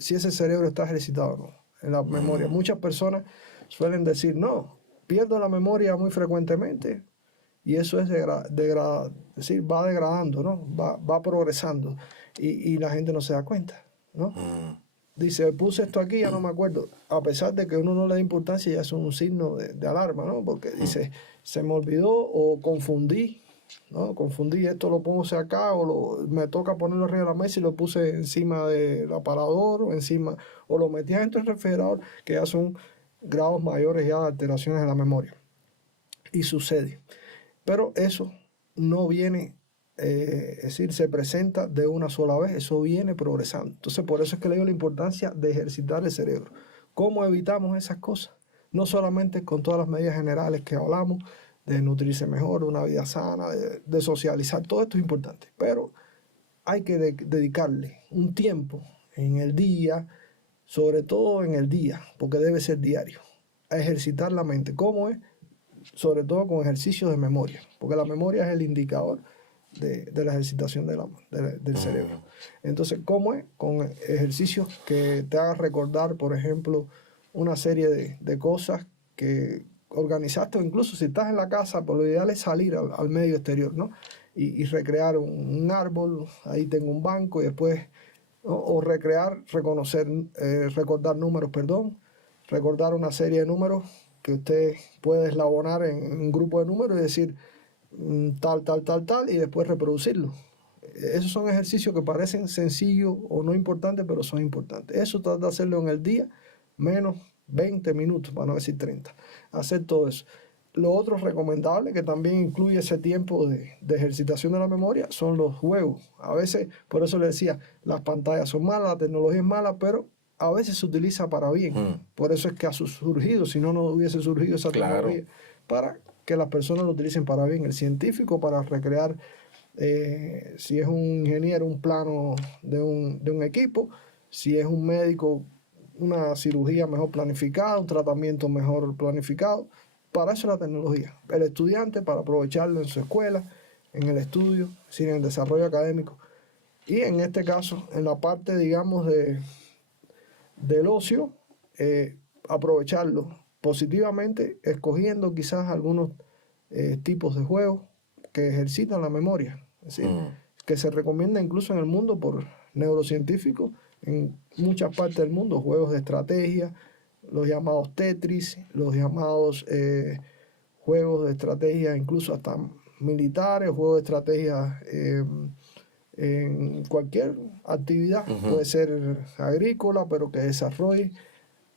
si ese cerebro está ejercitado o no, en la memoria. Muchas personas suelen decir, no, pierdo la memoria muy frecuentemente, y eso es decir, va degradando, ¿no? Va progresando, y la gente no se da cuenta, ¿no? Dice, puse esto aquí, ya no me acuerdo. A pesar de que uno no le da importancia, ya es un signo de alarma, ¿no? Porque dice, se me olvidó o confundí ¿no? Confundí, esto lo puse acá me toca ponerlo arriba de la mesa y lo puse encima del aparador o lo metí dentro del refrigerador, que ya son grados mayores ya de alteraciones de la memoria. Y sucede. Pero eso no viene, es decir, se presenta de una sola vez, eso viene progresando. Entonces, por eso es que le digo la importancia de ejercitar el cerebro. ¿Cómo evitamos esas cosas? No solamente con todas las medidas generales que hablamos, de nutrirse mejor, de una vida sana, de socializar, todo esto es importante, pero hay que dedicarle un tiempo en el día, sobre todo en el día, porque debe ser diario, a ejercitar la mente. ¿Cómo es? Sobre todo con ejercicios de memoria, porque la memoria es el indicador de la ejercitación del cerebro. Entonces, ¿cómo es? Con ejercicios que te hagan recordar, por ejemplo, una serie de cosas que organizaste, o incluso si estás en la casa, por lo ideal es salir al medio exterior, ¿no? Y recrear un árbol, ahí tengo un banco, y después, o recrear, recordar números, recordar una serie de números que usted puede eslabonar en un grupo de números y decir tal, y después reproducirlo. Esos son ejercicios que parecen sencillos o no importantes, pero son importantes. Eso trata de hacerlo en el día, menos 20 minutos, para no decir 30. Hacer todo eso. Lo otro recomendable, que también incluye ese tiempo de ejercitación de la memoria, son los juegos. A veces, por eso le decía, las pantallas son malas, la tecnología es mala, pero a veces se utiliza para bien. Por eso es que ha surgido, si no, no hubiese surgido esa tecnología, para que las personas lo utilicen para bien. El científico para recrear, si es un ingeniero, un plano de un equipo, si es un médico, una cirugía mejor planificada, un tratamiento mejor planificado. Para eso es la tecnología. El estudiante para aprovecharlo en su escuela, en el estudio, en el desarrollo académico. Y en este caso, en la parte, digamos, del ocio, aprovecharlo positivamente, escogiendo quizás algunos tipos de juegos que ejercitan la memoria. Es decir, que se recomienda incluso en el mundo por neurocientíficos, en muchas partes del mundo, juegos de estrategia, los llamados Tetris, los llamados juegos de estrategia, incluso hasta militares, juegos de estrategia en cualquier actividad, puede ser agrícola, pero que desarrolle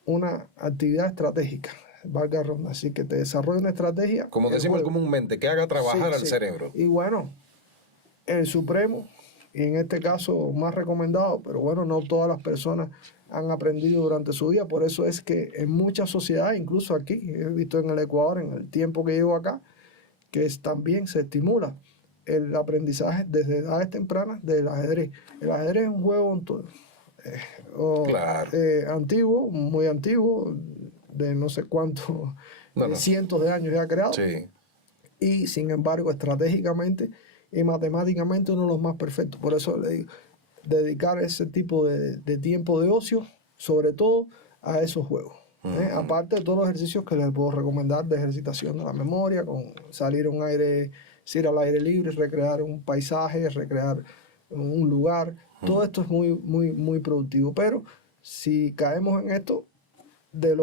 una actividad estratégica, valga ronda, así que te desarrolle una estrategia. Como decimos comúnmente, que haga trabajar al cerebro. Y bueno, el Supremo, y en este caso más recomendado, pero bueno, no todas las personas han aprendido durante su vida, por eso es que en muchas sociedades, incluso aquí, he visto en el Ecuador, en el tiempo que llevo acá, que también se estimula el aprendizaje desde edades tempranas del ajedrez. El ajedrez es un juego antiguo, muy antiguo, de no sé cuántos cientos de años ya creado, y sin embargo estratégicamente y matemáticamente uno de los más perfectos. Por eso le digo, dedicar ese tipo de tiempo de ocio, sobre todo a esos juegos. Aparte de todos los ejercicios que les puedo recomendar de ejercitación de la memoria, con salir a un aire, ir al aire libre, recrear un paisaje, recrear un lugar, todo esto es muy, muy, muy productivo. Pero si caemos en esto de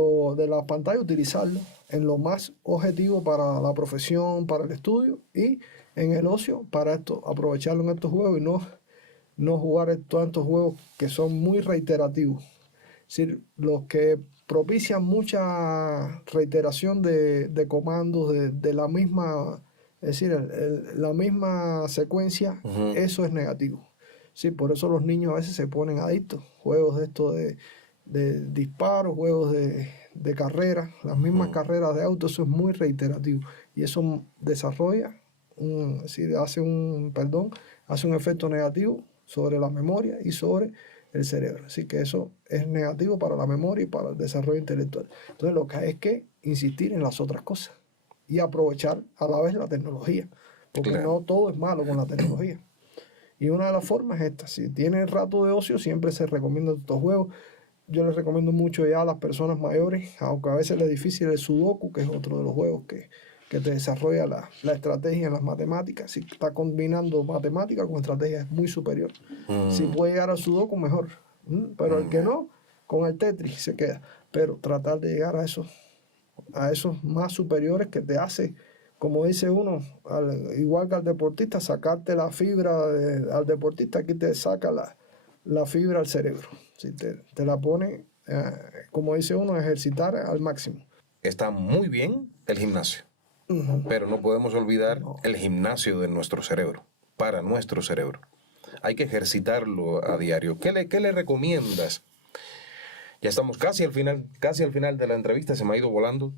la pantalla, utilizarlo en lo más objetivo para la profesión, para el estudio, y en el ocio para esto, aprovecharlo en estos juegos y no jugar tantos juegos que son muy reiterativos. Es decir, los que propician mucha reiteración de comandos de la misma, es decir, la misma secuencia, eso es negativo. Sí, por eso los niños a veces se ponen adictos. Juegos de esto de disparos, juegos de carreras, las mismas carreras de auto, eso es muy reiterativo. Y eso desarrolla, hace un efecto negativo sobre la memoria y sobre el cerebro. Así que eso es negativo para la memoria y para el desarrollo intelectual. Entonces lo que hay es que insistir en las otras cosas y aprovechar a la vez la tecnología, porque no todo es malo con la tecnología. Y una de las formas es esta: si tienes rato de ocio, siempre se recomiendan estos juegos. Yo les recomiendo mucho ya a las personas mayores, aunque a veces es difícil, el Sudoku, que es otro de los juegos que te desarrolla la estrategia en las matemáticas. Si está combinando matemáticas con estrategia, es muy superior. Si puede llegar al Sudoku, mejor. Pero el que no, con el Tetris se queda. Pero tratar de llegar a esos más superiores, que te hace como dice uno, igual que al deportista, sacarte la fibra al deportista, aquí te saca la fibra al cerebro. Si te la pone, como dice uno, ejercitar al máximo. Está muy bien el gimnasio, pero no podemos olvidar el gimnasio de nuestro cerebro, para nuestro cerebro. Hay que ejercitarlo a diario. ¿Qué le recomiendas? Ya estamos casi al final de la entrevista, se me ha ido volando.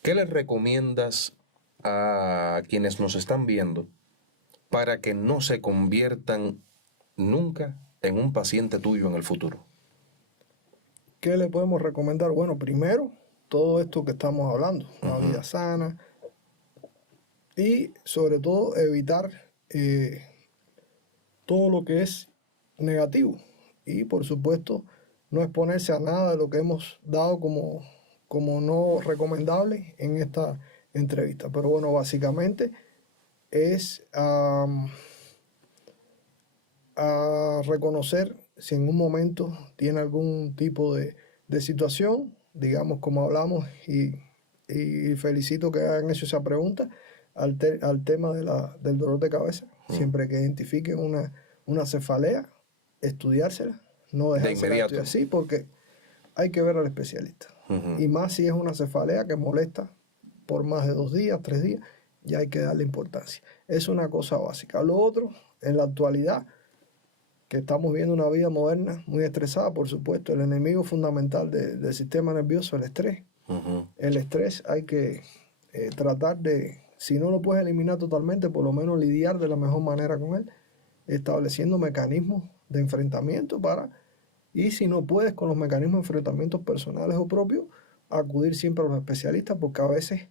¿Qué le recomiendas a quienes nos están viendo para que no se conviertan nunca en un paciente tuyo en el futuro? ¿Qué le podemos recomendar? Bueno, primero, todo esto que estamos hablando, una vida sana y sobre todo evitar todo lo que es negativo y por supuesto no exponerse a nada de lo que hemos dado como no recomendable en esta entrevista. Pero bueno, básicamente es a reconocer si en un momento tiene algún tipo de situación, digamos como hablamos, y felicito que hayan hecho esa pregunta al tema del dolor de cabeza. Siempre que identifiquen una cefalea, estudiársela, no De dejársela inmediato. estudiar, sí, porque hay que ver al especialista. Y más si es una cefalea que molesta por más de 2 días, 3 días, ya hay que darle importancia. Es una cosa básica. Lo otro, en la actualidad, que estamos viendo una vida moderna muy estresada, por supuesto, el enemigo fundamental del sistema nervioso, el estrés. El estrés hay que tratar de, si no lo puedes eliminar totalmente, por lo menos lidiar de la mejor manera con él, estableciendo mecanismos de enfrentamiento y si no puedes con los mecanismos de enfrentamiento personales o propios, acudir siempre a los especialistas, porque a veces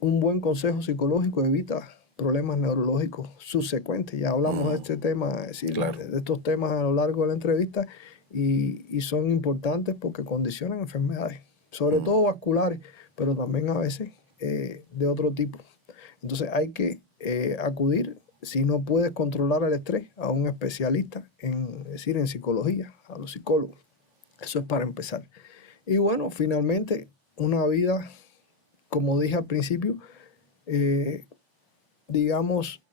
un buen consejo psicológico evita problemas neurológicos subsecuentes. Ya hablamos de este tema, es decir, Claro. de estos temas a lo largo de la entrevista y son importantes porque condicionan enfermedades, sobre todo vasculares, pero también a veces de otro tipo. Entonces hay que acudir, si no puedes controlar el estrés, a un especialista, es decir, en psicología, a los psicólogos. Eso es para empezar. Y bueno, finalmente, una vida, como dije al principio, digamos,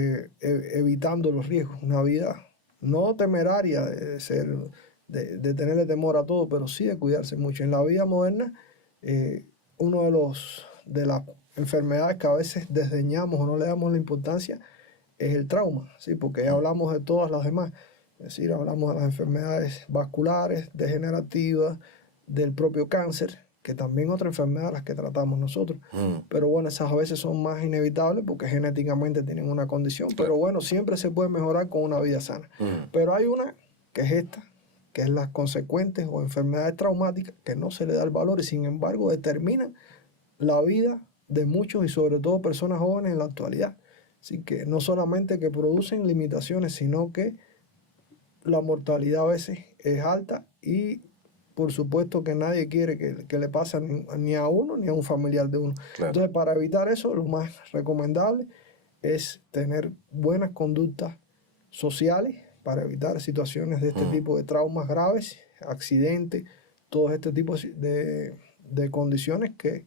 evitando los riesgos, una vida no temeraria de tenerle temor a todo, pero sí de cuidarse mucho. En la vida moderna, uno de las enfermedades que a veces desdeñamos o no le damos la importancia es el trauma, ¿sí? Porque ya hablamos de todas las demás, es decir, hablamos de las enfermedades vasculares, degenerativas, del propio cáncer, que también otra enfermedad a las que tratamos nosotros. Pero bueno, esas a veces son más inevitables porque genéticamente tienen una condición. Claro. Pero bueno, siempre se puede mejorar con una vida sana. Pero hay una que es esta, que es las consecuentes o enfermedades traumáticas, que no se le da el valor y sin embargo determinan la vida de muchos y sobre todo personas jóvenes en la actualidad. Así que no solamente que producen limitaciones, sino que la mortalidad a veces es alta y por supuesto que nadie quiere que le pase ni a uno ni a un familiar de uno. Claro. Entonces, para evitar eso, lo más recomendable es tener buenas conductas sociales para evitar situaciones de este tipo de traumas graves, accidentes, todo este tipo de condiciones que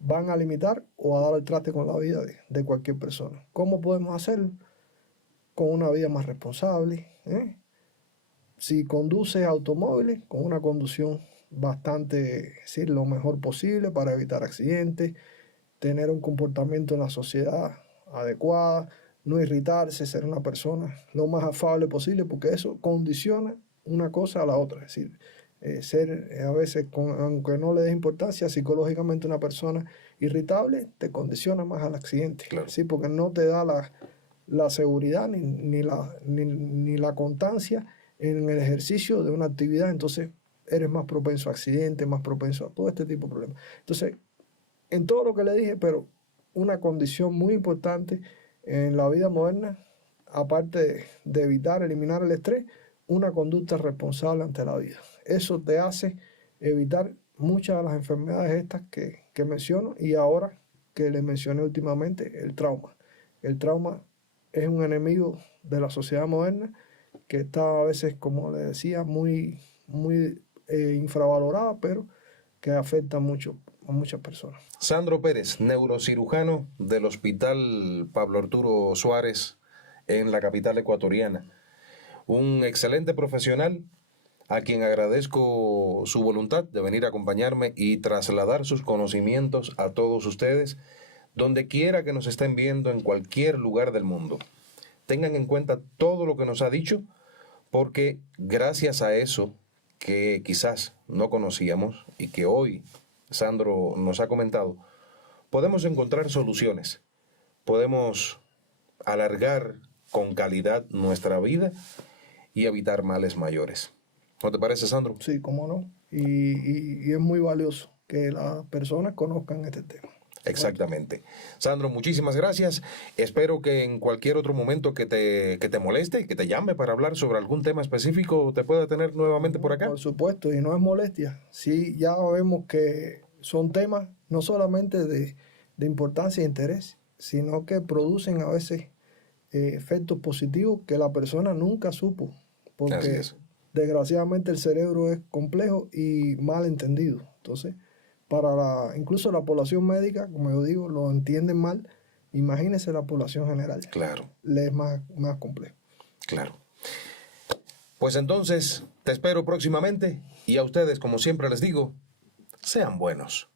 van a limitar o a dar el traste con la vida de cualquier persona. ¿Cómo podemos hacerlo? Con una vida más responsable, si conduces automóviles, con una conducción bastante, decir, lo mejor posible para evitar accidentes, tener un comportamiento en la sociedad adecuada, no irritarse, ser una persona lo más afable posible, porque eso condiciona una cosa a la otra. Es decir, ser a veces, aunque no le des importancia, psicológicamente una persona irritable te condiciona más al accidente, Claro. ¿sí? Porque no te da la seguridad ni la constancia en el ejercicio de una actividad, entonces eres más propenso a accidentes, más propenso a todo este tipo de problemas. Entonces, en todo lo que le dije, pero una condición muy importante en la vida moderna, aparte de evitar, eliminar el estrés, una conducta responsable ante la vida. Eso te hace evitar muchas de las enfermedades estas que menciono y ahora que les mencioné últimamente, el trauma. El trauma es un enemigo de la sociedad moderna que está a veces, como les decía, muy infravalorada, pero que afecta mucho a muchas personas. Sandro Pérez, neurocirujano del Hospital Pablo Arturo Suárez en la capital ecuatoriana. Un excelente profesional a quien agradezco su voluntad de venir a acompañarme y trasladar sus conocimientos a todos ustedes, donde quiera que nos estén viendo en cualquier lugar del mundo. Tengan en cuenta todo lo que nos ha dicho, porque gracias a eso que quizás no conocíamos y que hoy Sandro nos ha comentado, podemos encontrar soluciones, podemos alargar con calidad nuestra vida y evitar males mayores. ¿No te parece, Sandro? Sí, cómo no. Y es muy valioso que las personas conozcan este tema. Exactamente. Sandro, muchísimas gracias. Espero que en cualquier otro momento que te moleste, que te llame para hablar sobre algún tema específico, te pueda tener nuevamente por acá. Por supuesto, y no es molestia. Sí, ya vemos que son temas no solamente de importancia e interés, sino que producen a veces efectos positivos que la persona nunca supo. Así Porque es. desgraciadamente el cerebro es complejo y mal entendido. Entonces, incluso la población médica, como yo digo, lo entienden mal. Imagínense la población general. Claro, Le es más complejo. claro. Pues entonces, te espero próximamente y a ustedes, como siempre les digo, sean buenos.